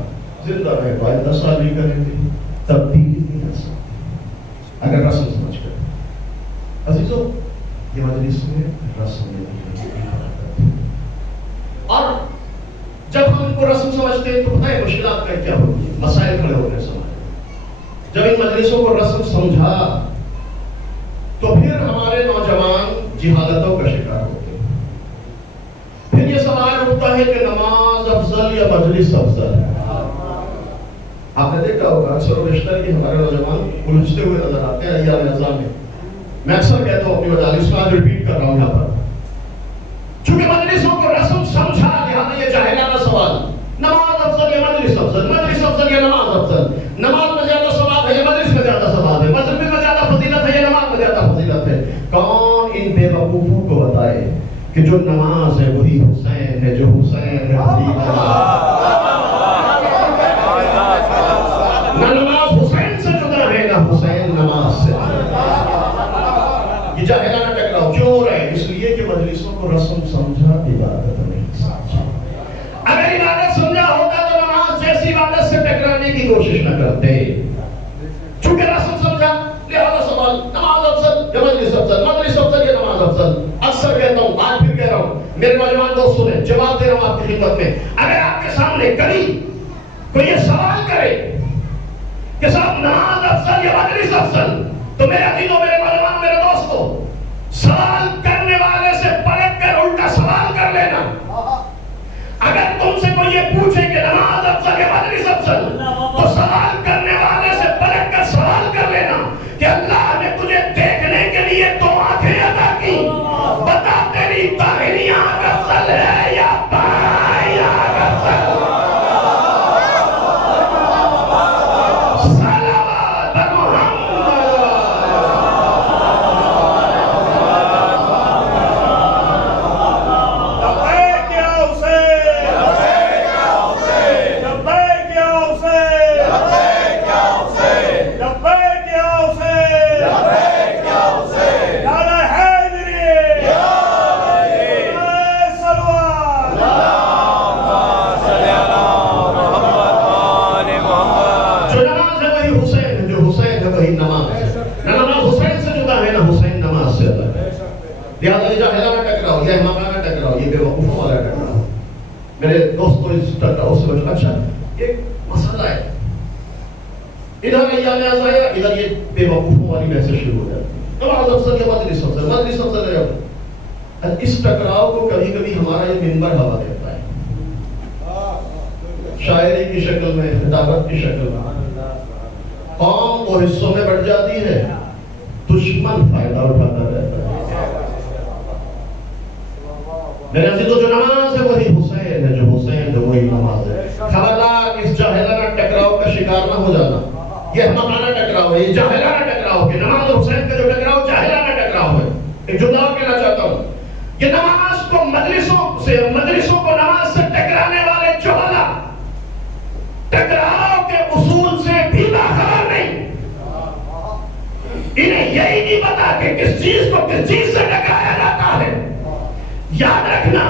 زندہ رہے تو آئندہ سال بھی کریں گے، تبدیلی نہیں آ سکتی اگر رسم سمجھ کر۔ عزیزو، یہ مجلس میں رسم نہیں، اور جب ہم ان کو رسم سمجھتے ہیں تو پتہ ہے مشکلات کا کیا ہوتی ہے، مسائل کھڑے ہوتے ہیں سمجھ۔ جب ان مجلسوں کو رسم سمجھا تو پھر ہمارے نوجوان جہالتوں کا شکار ہوتے ہیں۔ پھر یہ سوال اٹھتا ہے کہ نماز افضل یا مجلس افضل؟ آپ نے دیکھا ہوگا اکثر و بیشتر کہ ہمارے نوجوان الجھتے ہوئے نظر آتے ہیں ایام رمضان میں۔ میں اکثر کہتا ہوں اپنی مجالس میں، آج ریپیٹ کر رہا ہوں یہاں پر، چونکہ مجلسوں کو رسم سمجھا لہٰذا یہ جاہلانہ سوال، نماز افضل یا مجلس افضل، مجلس افضل یا نماز افضل، نماز میں زیادہ ثواب ہے یا مجلس میں زیادہ ثواب ہے، مجلس میں زیادہ فضیلت ہے یا نماز میں زیادہ فضیلت ہے؟ کون ان بے وقوفوں کو بتائے کہ جو نماز ہے وہی حسین ہے، جو حسین ہے وہی نہ نماز حسین سے جدا ہے نہ حسین نماز سے۔ یہ جاہلانہ ٹکراؤ کیوں ہو رہا ہے؟ اس لیے کہ مجلسوں کو رسم سمجھا، عبادت نہیں سمجھا۔ اگر عبادت سمجھا ہوتا تو نماز جیسی عبادت سے ٹکرانے کی کوشش نہ کرتے، چونکہ رسم سمجھا لہذا سوال نماز افضل یا مجلس افضل، مجلس افضل یا نماز افضل۔ اکثر کہتا ہوں، آج پھر کہہ رہا ہوں، میرے نوجوان دوست سنیں، جواب دے رہا ہوں آپ کی خدمت میں۔ اگر آپ کے سامنے کبھی کوئی یہ سوال کرے کہ صاحب نماز افضل یا مجلس افضل، تو میرے عزیزوں، میرے نوجوان، میرے دوستوں، سوال کرنے والے سے پلٹ کر الٹا سوال کر لینا۔ اگر تم سے کوئی یہ پوچھے کہ نماز افضل یا مجلس افضل، تو سوال کرنے والے سے پلٹ کر سوال کر لینا کہ اللہ نے تجھے دیکھنے کے لیے دو آنکھیں عطا کی، بتا تیری داہنی آنکھ افضل ہے یا بائیں آنکھ افضل؟ صلوات بر محمد۔ لبیک یا حسین، لبیک یا حسین، لبیک یا حسین، لبیک یا حسین، لبیک یا حسین، لبیک یا حسین، نعرہ حیدری، یا علی، صلوات، اللہم صلی علی محمد و آل محمد۔ جو نماز ہے وہی حسین ہے، جو حسین ہے وہی نماز ہے۔ نہ نماز حسین سے جدا ہے نہ حسین نماز سے الگ ہے۔ لہٰذا یہ جاہلانہ ٹکراؤ، یہ احمقانہ ٹکراؤ، یہ بے وقوفوں والا ٹکراؤ، میرے دوستوں اس ٹکراؤ سے بچو۔ اچھا، ایک مسئلہ ہے، ادھر ایام عزایا، ادھر یہ بے وقوفوں والی بحثیں شروع ہو جاتی ہیں، نماز افضل یا مجلس افضل، مجلس افضل یا اس ٹکراؤ کو کبھی کبھی ہمارا یہ منبر ہوا دیتا ہے، شاعری کی شکل میں، خطابت کی شکل میں۔ قوم کو حصوں میں بٹ جاتی ہے، دشمن فائدہ اٹھاتا رہتا ہے۔ میرے عزیزو، جو نماز ہے وہی حسین ہے، جو حسین ہے وہی نماز ہے۔ خبردار اس جاہلانہ ٹکراؤ کا شکار نہ ہو جانا۔ یہ احمقانہ ٹکراؤ ہے، یہ جاہلانہ ٹکراؤ ہے۔ نماز اور حسین کا جو ٹکراؤ جاہلانہ ٹکراؤ ہے۔ ایک جملہ اور کہنا چاہتا ہوں، یہ نماز کو مجلسوں کو نماز سے ٹکرانے والے جوہلا ٹکراؤ کے اصول سے بھی باخبر نہیں، انہیں یہی نہیں پتا کہ کس چیز کو کس چیز سے ٹکرایا جاتا ہے۔ یاد رکھنا،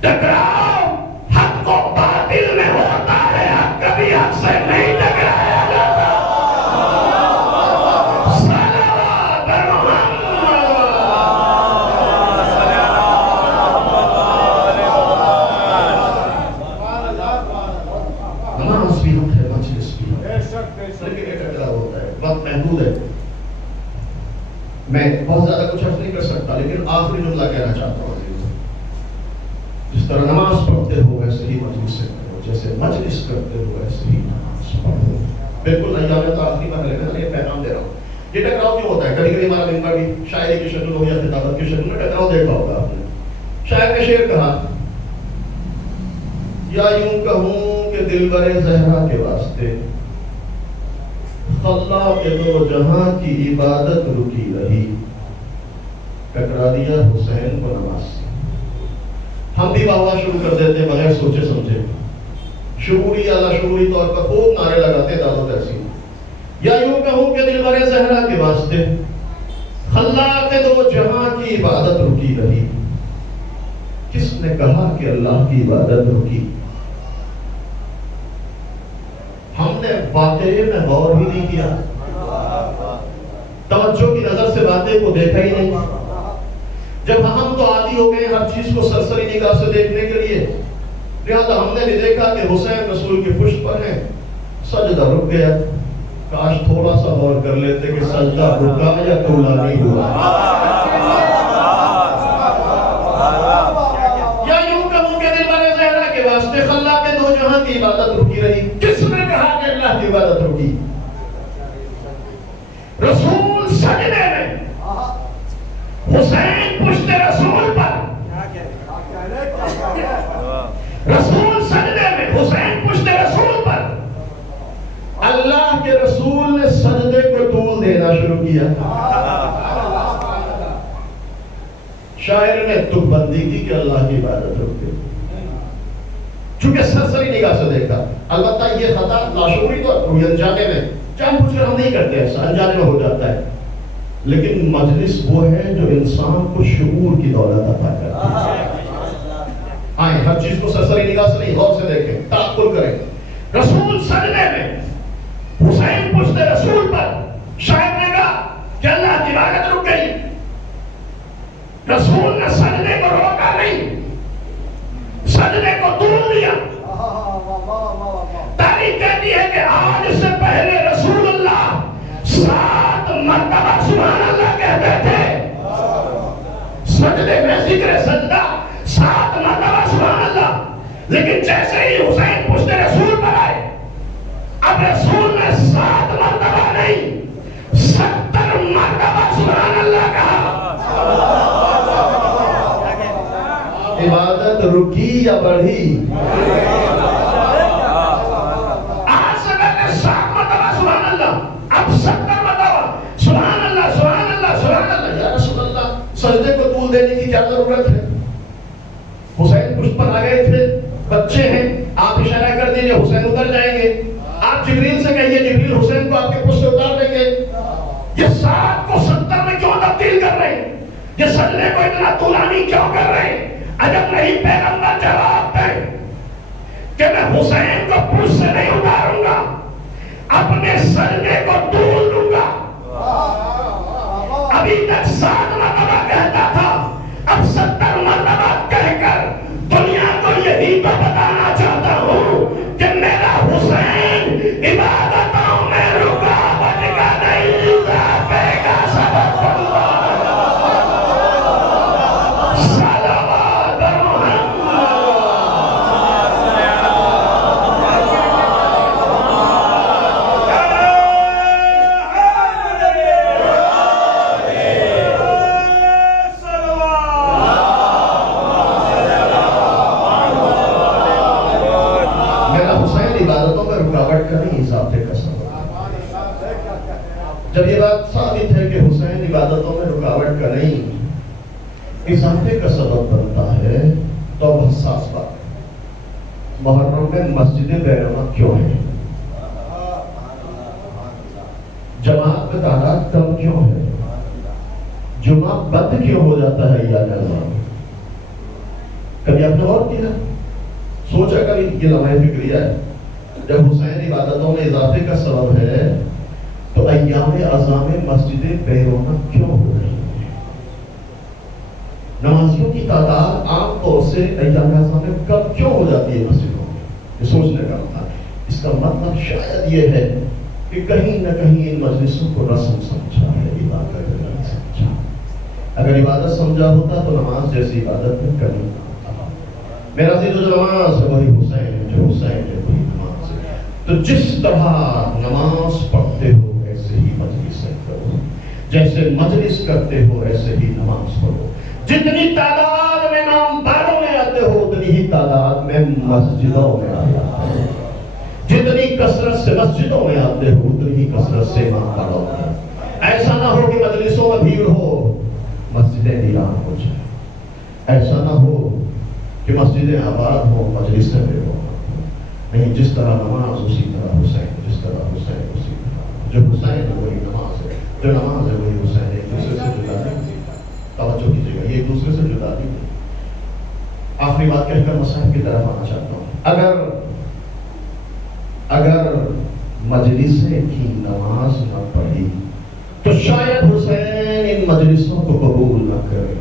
ٹکراؤ حق و باطل میں ہوتا ہے، حق کبھی حق سے نہیں ٹکرایا جاتا۔ صلوات لیکن یہ ٹکراؤ ہوتا ہے، وقت محدود ہے، میں بہت زیادہ کچھ عرض نہیں کر سکتا، لیکن آخری جملہ کہنا چاہتا ہوں عزیزو، جس طرح نماز پڑھتے ہو ویسے ہی مجلس سے پڑھو، جیسے مجلس کرتے ہو ویسے ہی نماز پڑھو. بالکل ایام آخری مرحلے میں یہ پیغام دے رہا ہوں. یہ ٹکراؤ کیوں ہوتا ہے؟ کبھی کبھی ہمارا ممبر بھی شاعری کی شکل ہو یا خطابت کی شکل میں ٹکراؤ دیکھا ہوگا آپ نے. شاعر نے شعر کہا، یا یوں کہوں کہ دلبر زہرا کے واسطے خلا کے دو جہاں کی عبادت رکی رہی، ٹکرا دیا حسین کو نماز سے. ہم بھی واہ شروع کر دیتے ہیں بغیر سوچے سمجھے، شعوری یا لاشعوری طور پر خوب نعرے لگاتے داد و تحسین. یا یوں کہوں کہ دلبر زہرا کے واسطے خلا کے دو جہاں کی عبادت رکی رہی. کس نے کہا کہ اللہ کی عبادت رکی؟ ہم نے واقعے میں غور ہی نہیں کیا، توجہ کی نظر سے باتیں کو دیکھا ہی نہیں. جب ہم تو عادی ہو گئے ہر چیز کو سرسری نگاہ سے دیکھنے کے لیے، لہذا ہم نے بھی دیکھا کہ حسین رسول کی پشت پر ہیں، سجدہ رک گیا. کاش تھوڑا سا غور کر لیتے کہ سجدہ رکا یا تولا نہیں ہوا. یا یوں کہوں کہ دلبر زہرا کے واسطے خلا کے دو جہاں کی عبادت رکی رہی. کس نے کہا کہ اللہ کی عبادت رکی؟ رسول سجدے میں، حسین پشت رسول پر. رسول سجدے میں، حسین پشت رسول پر. اللہ کے رسول نے سجدے کو طول دینا شروع کیا. شاعر نے تک بندی کی کہ اللہ کی عبادت رک گئی، چونکہ سرسری نگاہ سے دیکھا. البتہ یہ خطا لاشعوری طور پر انجانے میں جان بوجھ کر ہم نہیں کرتے، ایسا انجانے میں ہو جاتا ہے. لیکن مجلس وہ ہے جو انسان کو شعور کی دولت عطا کرتی ہے. آئیں ہر چیز کو سرسری نگاہ سے نہیں، غور سے دیکھیں، تأمل کریں. رسول سجدے میں، حسین پشت رسول پر. شاعر نے کہا کہ اللہ کی عبادت رک گئی. رسول نے سجدے کو روکا نہیں، سجدے کو طول دیا. تاریخ کہتی ہے کہ آج سے پہلے رسول اللہ 7 مرتبہ سبحان اللہ کہتے تھے. سجدے میں ذکر سجدہ 7 مرتبہ سبحان اللہ. لیکن جیسے ہی حسین پشت رسول پر آئے، اب رسول نے 7 مرتبہ نہیں 70 مرتبہ سبحان اللہ کہا. عبادت رکی یا بڑھی؟ آج سے پہلے 7 مرتبہ سبحان اللہ، اب 70 مرتبہ سبحان اللہ سبحان اللہ سبحان اللہ. یا رسول اللہ، سجدے کو طول دینے کی کیا ضرورت ہے؟ حسین پشت پر آ گئے تھے، بچے ہیں، آپ اشارہ کر دیجئے حسین اتر جائیں گے. آپ جبریل سے کہیے جبریل حسین کو آپ کے پشت سے اتار دیں گے. یہ 7 کو 70 میں کیوں تبدیل کر رہے ہیں؟ یہ سجدے کو اتنا طولانی کیوں کر رہے ہیں؟ عجب نہیں پیغمبر جواب دے کہ میں حسین کو پشت سے نہیں اتاروں گا، اپنے سجدے کو طول دوں گا. ابھی تک 7 مرتبہ کہتا تھا، اب 70 مرتبہ کہہ کر دنیا کو یہی تو بتانا چاہتا ہوں کہ میرا حسین عبادتوں میں رکاوٹ کا نہیں، اضافے کا سبب بنتا. صلوات محمد. جب یہ بات ثابت ہے کہ حسین عبادتوں میں رکاوٹ کا نہیں اضافے کا سبب بنتا ہے، تو اب حساس بات ہے. محرم میں مسجدیں بیرونہ کیوں ہیں؟ جماعت میں تعداد کم کیوں ہے؟ جمعہ بند کیوں ہو جاتا ہے؟ یا کبھی آپ نے غور کیا، سوچا کبھی؟ یہ لمحہ فکریہ ہے. جب حسین عبادتوں میں اضافے کا سبب ہے تو ایام اعظام مسجدیں بے رونق کیوں ہو رہی ہیں؟ نمازیوں کی تعداد عام طور سے ایام اعظام میں کم کیوں ہو جاتی ہے مسجدوں میں؟ یہ سوچنے کا مطلب. اس کا مطلب شاید یہ ہے کہ کہیں نہ کہیں ان مجلسوں کو رسم سمجھا ہے، عبادت نہیں سمجھا. اگر عبادت سمجھا ہوتا تو نماز جیسی عبادت میں کمی نہ ہوتا. میرا عزیز، جو نماز ہے وہی حسین ہے، جو حسین ہے وہی نماز ہے. تو جس طرح نماز پڑھتے ہو ایسے ہی مجلس کرو، جیسے مجلس کرتے ہو ایسے ہی نماز پڑھو. جتنی تعداد میں نامداروں میں آتے ہو اتنی ہی تعداد میں مسجدوں میں آتے ہو. جتنی کثرت سے مسجدوں میں آتے ہو اتنی ہی کثرت سے نامداروں میں. ایسا نہ ہو کہ مجلسوں میں بھیڑ ہو مسجدیں ویران ہو جائیں. ایسا نہ ہو کہ مسجدیں آباد ہوں مجلسیں بے رونق ہوں. نہیں، جس طرح نماز اسی طرح حسین، جس طرح حسین اسی طرح. جو حسین ہے وہی نماز ہے، جو نماز ہے وہی حسین ہے. ایک دوسرے سے جدا نہیں. توجہ کیجیے گا، یہ ایک دوسرے سے جدا نہیں. آخری بات کہہ کر مسائل کی طرف آنا چاہتا ہوں. اگر مجلسیں کی نماز نہ پڑھی تو شاید حسین ان مجلسوں کو قبول نہ کرے.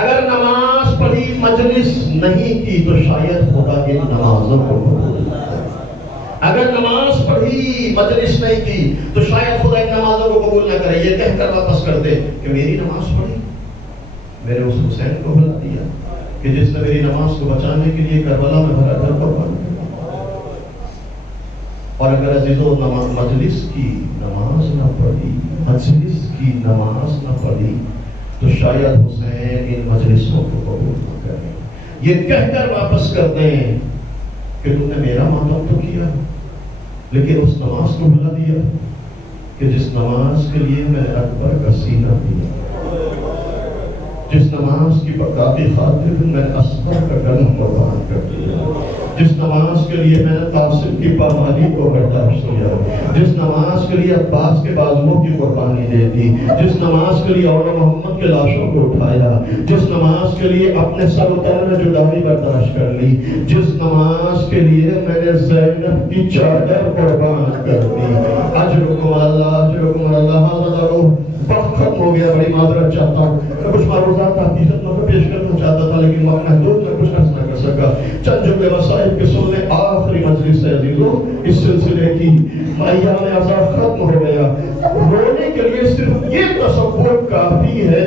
اگر نماز پڑھی مجلس نہیں کی تو شاید خدا ان نمازوں کو قبول نہ کرے. اگر نماز پڑھی مجلس نہیں کی تو شاید خدا ان نمازوں کو قبول نہ کرے. یہ کہہ کر واپس کر دے کہ میری نماز پڑھی، میرے اس حسین کو بلا دیا کہ جس نے میری نماز کو بچانے کے لیے کربلا میں بھرا گھر قربان کیا. اور اگر عزیزو مجلس کی نماز نہ پڑھی، مجلس کی نماز نہ پڑھی تو شاید حسین ان مجلسوں کو قبول نہ کریں. یہ کہہ کر واپس کر دیں کہ تم نے میرا ماتم تو کیا لیکن اس نماز کو بھلا دیا کہ جس نماز کے لیے میں نے اکبر کا سینہ دیا، جس نماز کی بقا کی خاطر میں نے اصغر کا قلم قربان کر دیا، جس نماز کے لیے میں نے قاسم کی پامالی کو برداشت کیا، جس نماز کے لیے عباس کے بازوؤں کی قربانی دے دی، جس نماز کے لیے اور محمد کے لاشوں کو اٹھایا، جس نماز کے لیے اپنے سر اتار میں جدائی برداشت کر لی، جس نماز کے لیے میں نے زینب کی چادر قربان کر دی. اجرکم اللہ، اجرکم اللہ. وقت ختم ہو گیا، بڑی معذرت چاہتا ہوں. میں کچھ معروضات آپ کی خدمت میں پیش کرنا چاہتا تھا لیکن وقت محدود میں کچھ نہ کر سکا. چند جملے مصائب کے سننے. آخری مجلس ہے عزیزو اس سلسلے کی. ایام عذاب ختم ہو گیا. رونے کے لیے صرف یہ تصور کافی ہے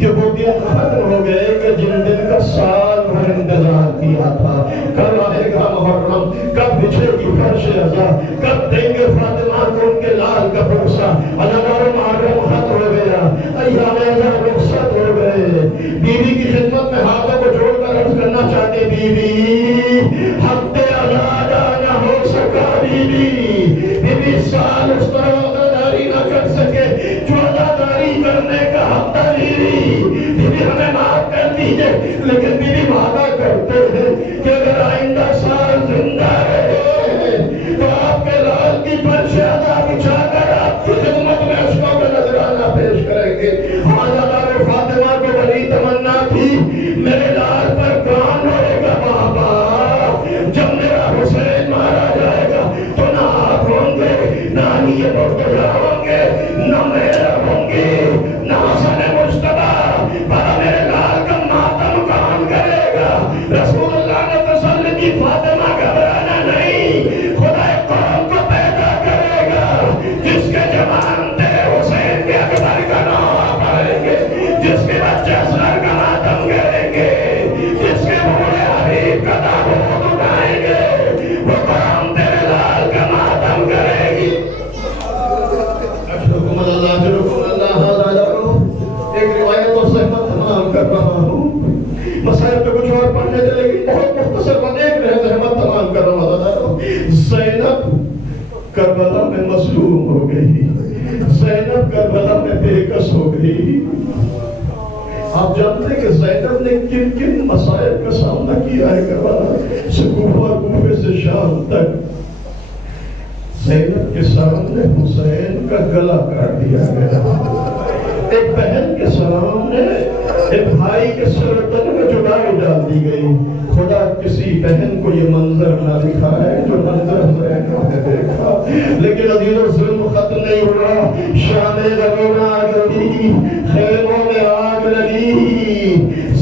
کہ وہ دن ختم ہو گئے کہ جن دن کا سال بھر انتظار کیا تھا. کب آئے گا محرم، کب بچھے گی فرش عزا، کب دیں گے فاطمہ کو ان کے لال کا بوسہ. محرم ختم ہو گیا، ایام عذاب رخصت ہو گئے. بیوی کی خدمت میں ہاتھوں کو جوڑ کر عرض کرنا چاہتے، بیوی حق ادا نہ ہو سکا. بیوی سال اس طرح عزاداری نہ کر سکے جو عزاداری کرنے کا حق تھا. بیوی ہمیں معاف کر دیجئے، لیکن بیوی وعدہ کرتے ہیں کہ اگر آئندہ سال زندہ رہے تو آپ کے لال کی فرش عزا بچھا کر آپ کی خدمت میں اشکوں کا نذرانہ پیش کریں گے. حضرت فاطمہ کو بڑی تمنا تھی میرے لال پر کون روئے گا بابا، جب میرا حسین مارا جائے گا تو نہ آپ ہوں گے، نہ یہ مرتضیٰ ہوں گے، نہ میرا ہوں گے، نہ حسن مجتبیٰ. بڑا میرے لال کا ماتم کون کرے گا؟ رسول اللہ نے تسلی کی، فاطمہ گھبرانا نہیں، خدا ایک قوم کو پیدا کرے گا جس کے جوان تیرے حسین کے اکبر کا نام پڑھیں گے، جس کے بچے اصغر کا ماتم کریں گے، جس کے بوڑھے حبیب کا تابوت اٹھائیں گے، وہ قوم تیرے لال کا ماتم کرے گی. اجرکم اللہ، اجرکم اللہ. ایک روایت اور سہمت تمام کر رہا ہوں. مسائل پہ کچھ اور پڑھنے دے لیکن بہت مختصر بات ایک رحمت تمام کر رہا ہوں. زینب کربلا میں مظلوم ہو گئی، زینب کربلا میں بے کس ہو گئی. آپ جانتے ہیں کہ زینب نے کن کن مسائل کا سامنا کیا ہے کربلا سے کوفہ، کوفے سے شام تک. زینب کے سامنے حسین کا گلا کاٹ دیا گیا. ایک بہن کے سامنے ایک بھائی کے سرطن میں جدائی ڈال دی گئی. خدا کسی بہن کو یہ منظر نہ دکھائے جو منظر زینب نے دیکھا. لیکن عزیزو ظلم ختم نہیں ہوا. شام زمین آگ لگی، خیموں میں آگ لگی.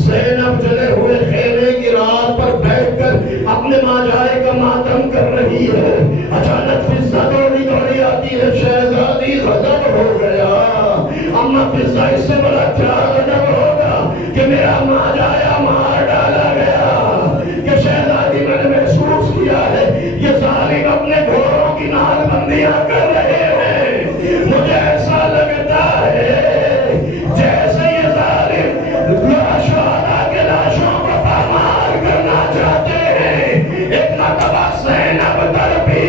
زینب جلے ہوئے خیمے کی رات پر بیٹھ کر اپنے ماجائے کا ماتم کر رہی ہے. اچانک فضا دوڑی اس سے بڑا کیا جب ہوگا کہ میرا ماں جایا مار ڈالا گیا کہ شہزادی میں نے محسوس کیا ہے یہ ظالم اپنے گھوڑوں کی نال بندیاں کر رہے ہیں. مجھے ایسا لگتا ہے جیسے یہ ظالم شہداء کے لاشوں کو پامال کرنا چاہتے ہیں. ایک مرتبہ زینب تڑپی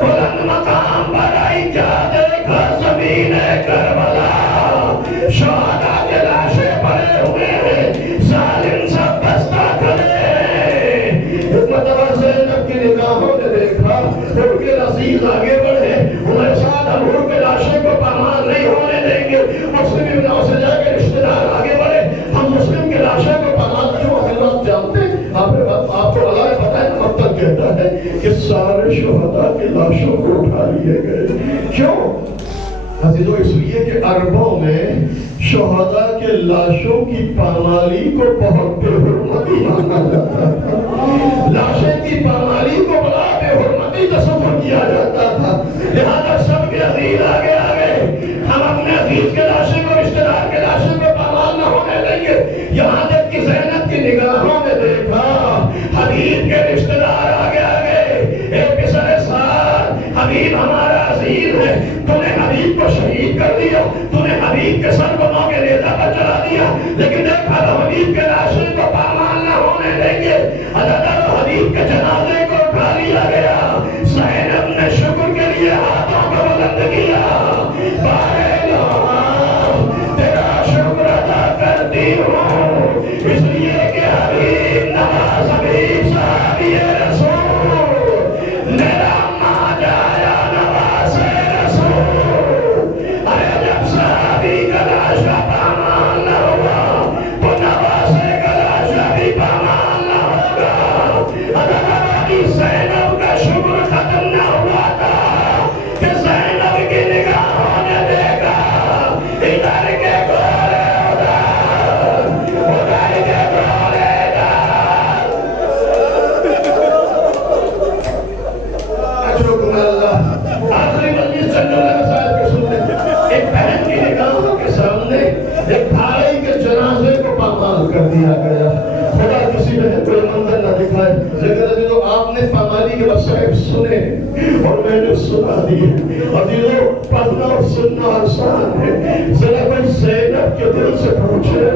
بلند مقام پر آئی کیا دیکھا زمین کربلا شہداء کے لاشیں پڑے ہوئے ہیں ظالم سب بستہ کھڑے ہیں. ایک مرتبہ زینب کی نگاہوں نے دیکھا ان کے عزیز آگے بڑھے ہمارے ساتھ ہم ان کے لاشیں کو پامال نہیں ہونے دیں گے. مسلم ابن عوف سے جا کے رشتہ دار آگے بڑھے ہم مسلم کے لاشوں کو پامال کیوں حضرت جانتے ہیں آپ کو اللہ نے بتایا مطلب کہتا ہے کہ سارے شہداء کے لاشوں کو اٹھا لیے گئے. کیوں عزیزو؟ اس لیے کہ عربوں میں شہداء کے لاشوں کی پامالی کو بہت بے حرمتی مانا جاتا تھا. لاشیں کی پامالی کو بڑا بے حرمتی تصور کیا جاتا تھا. لہذا سب کے عزیز آگے آگے ہم اپنے عزیز کے لاشیں کو رشتہ دار کے لاشیں کو پامال نہ ہونے دیں گے. یہاں تک کہ زینب کی نگاہوں میں دیکھا حبیب کے رشتہ دار آگے آگے ایک پسر سار حبیب ہمارا عزیز ہے تو نے حبیب کو شہید کر دیا تو نے حبیب کے سر کو نو کے نیزہ پر چلا دیا لیکن دیکھا تو حبیب کے لاشیں کو پامال نہ ہونے دیں گے. حضرت حبیب کے جنازے کو اٹھا لیا گیا. زینب نے شکر کے لیے ہاتھوں کو بلند کیا. بارے اللہ تیرا شکر ادا کرتی ہوں اس لیے کہ حبیب نواز حبیب صحابی رسول میرا ماں جایا نواز رسول. ارے جب صحابی کا لاشا پامال نہ ہوا تو نواز کا لاشا بھی پامال نہ ہوگا. اگر ہماری زینب کا شکر ختم نہ ہوا تھا کہ زینب کی نگاہوں نے دیکھا ادھر کے گھوڑے ادھر کے گھوڑے اشرکم اللہ. آخری مجلس چند مسائل کے سنتے ایک بہن کی نگاہوں کے سامنے ایک بھائی کے جنازے کو پامال کر دیا گیا. خدا کسی نے کوئی منظر نہ دکھائے لیکن عزیزو آپ نے پامالی کے وسائل سنے اور میں نے سنا دی. عزیزو پڑھنا اور سننا آسان ہے. ذرا کوئی زینب کے دل سے پوچھے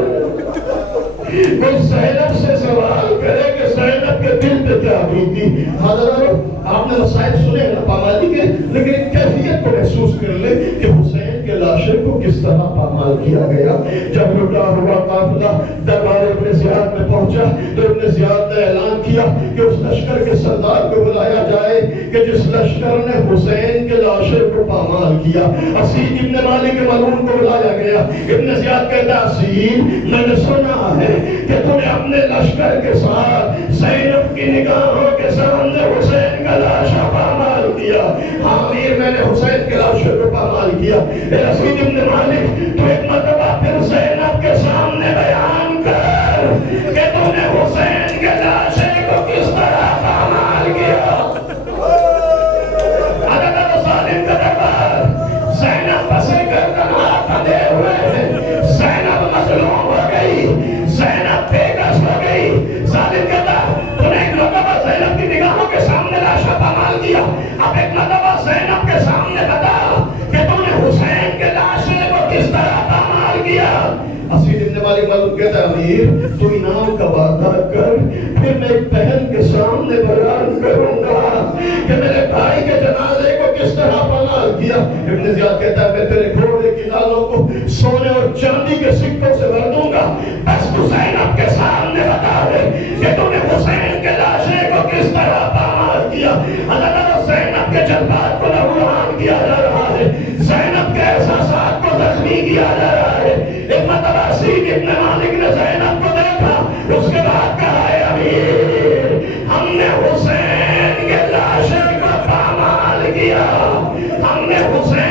کوئی زینب سے سوال کرے کہ زینب کے دل پہ کیا بیتی. حضرت آپ نے وسائل سنے نا پامالی کے لیکن ایک کیفیت کو محسوس کر لے کہ حسین کے لاشے کو کس طرح پامال کیا گیا. جب لٹا ہوا قافلہ دربار ابن زیاد میں پہنچا تو ابن زیاد نے اعلان کیا کہ اس لشکر کے سردار کو بلایا جائے کہ جس لشکر نے حسین کے لاشے کو پامال کیا. اسید ابن مالک ملعون کو بلایا گیا. ابن زیاد کہتا اسید میں نے سنا ہے کہ تم نے اپنے لشکر کے ساتھ زینب کی نگاہوں کے سامنے حسین کا لاشا پامال کیا. ہاں امیر میں نے حسین کے لاشے کو پامال کیا. اے اسید ابن مالک تو ایک مرتبہ پھر زینب کے سامنے بیان کر کہ تم نے حسین کے لاشے کو کس طرح پامال کیا. حضرت ظالم کا دربار زینب پسے گردن ہاتھ بندھے ہوئے ہیں. زینب مظلوم ہو گئی. زینب بے کس ہو گئی. ظالم کہتا تو نے ایک مرتبہ زینب کی نگاہوں کے سامنے لاشا پامال کیا. اب ایک مرتبہ زینب کے سامنے بتا کہ تم نے حسین کے لاشے کو کس طرح پامال کیا. اسید ابن مالک معلوم کہتا ہے امیر تو انعام کا وعدہ کر پھر میں ایک بہن کے سامنے بیان کروں گا کہ میرے بھائی کے جنازے کو کس طرح پامال کیا. ابن زیاد کہتا ہے میں تیرے گھوڑے کی نالوں کو سونے اور چاندی کے سکوں سے بھر دوں گا بس تو زینب کے سامنے بتا دے کہ تم نے حسین کے لاشے کو کس طرح پامال کیا. حضرت زینب کے جذبات کو لہولہان کیا جا رہا ہے. زینب کے احساسات کو زخمی کیا جا رہا ہے. ایک مرتبہ اسید ابن مالک نے زینب کو دیکھا اس کے بعد کہا ہے امیر ہم نے حسین کے لاشے کو پامال کیا. ہم نے حسین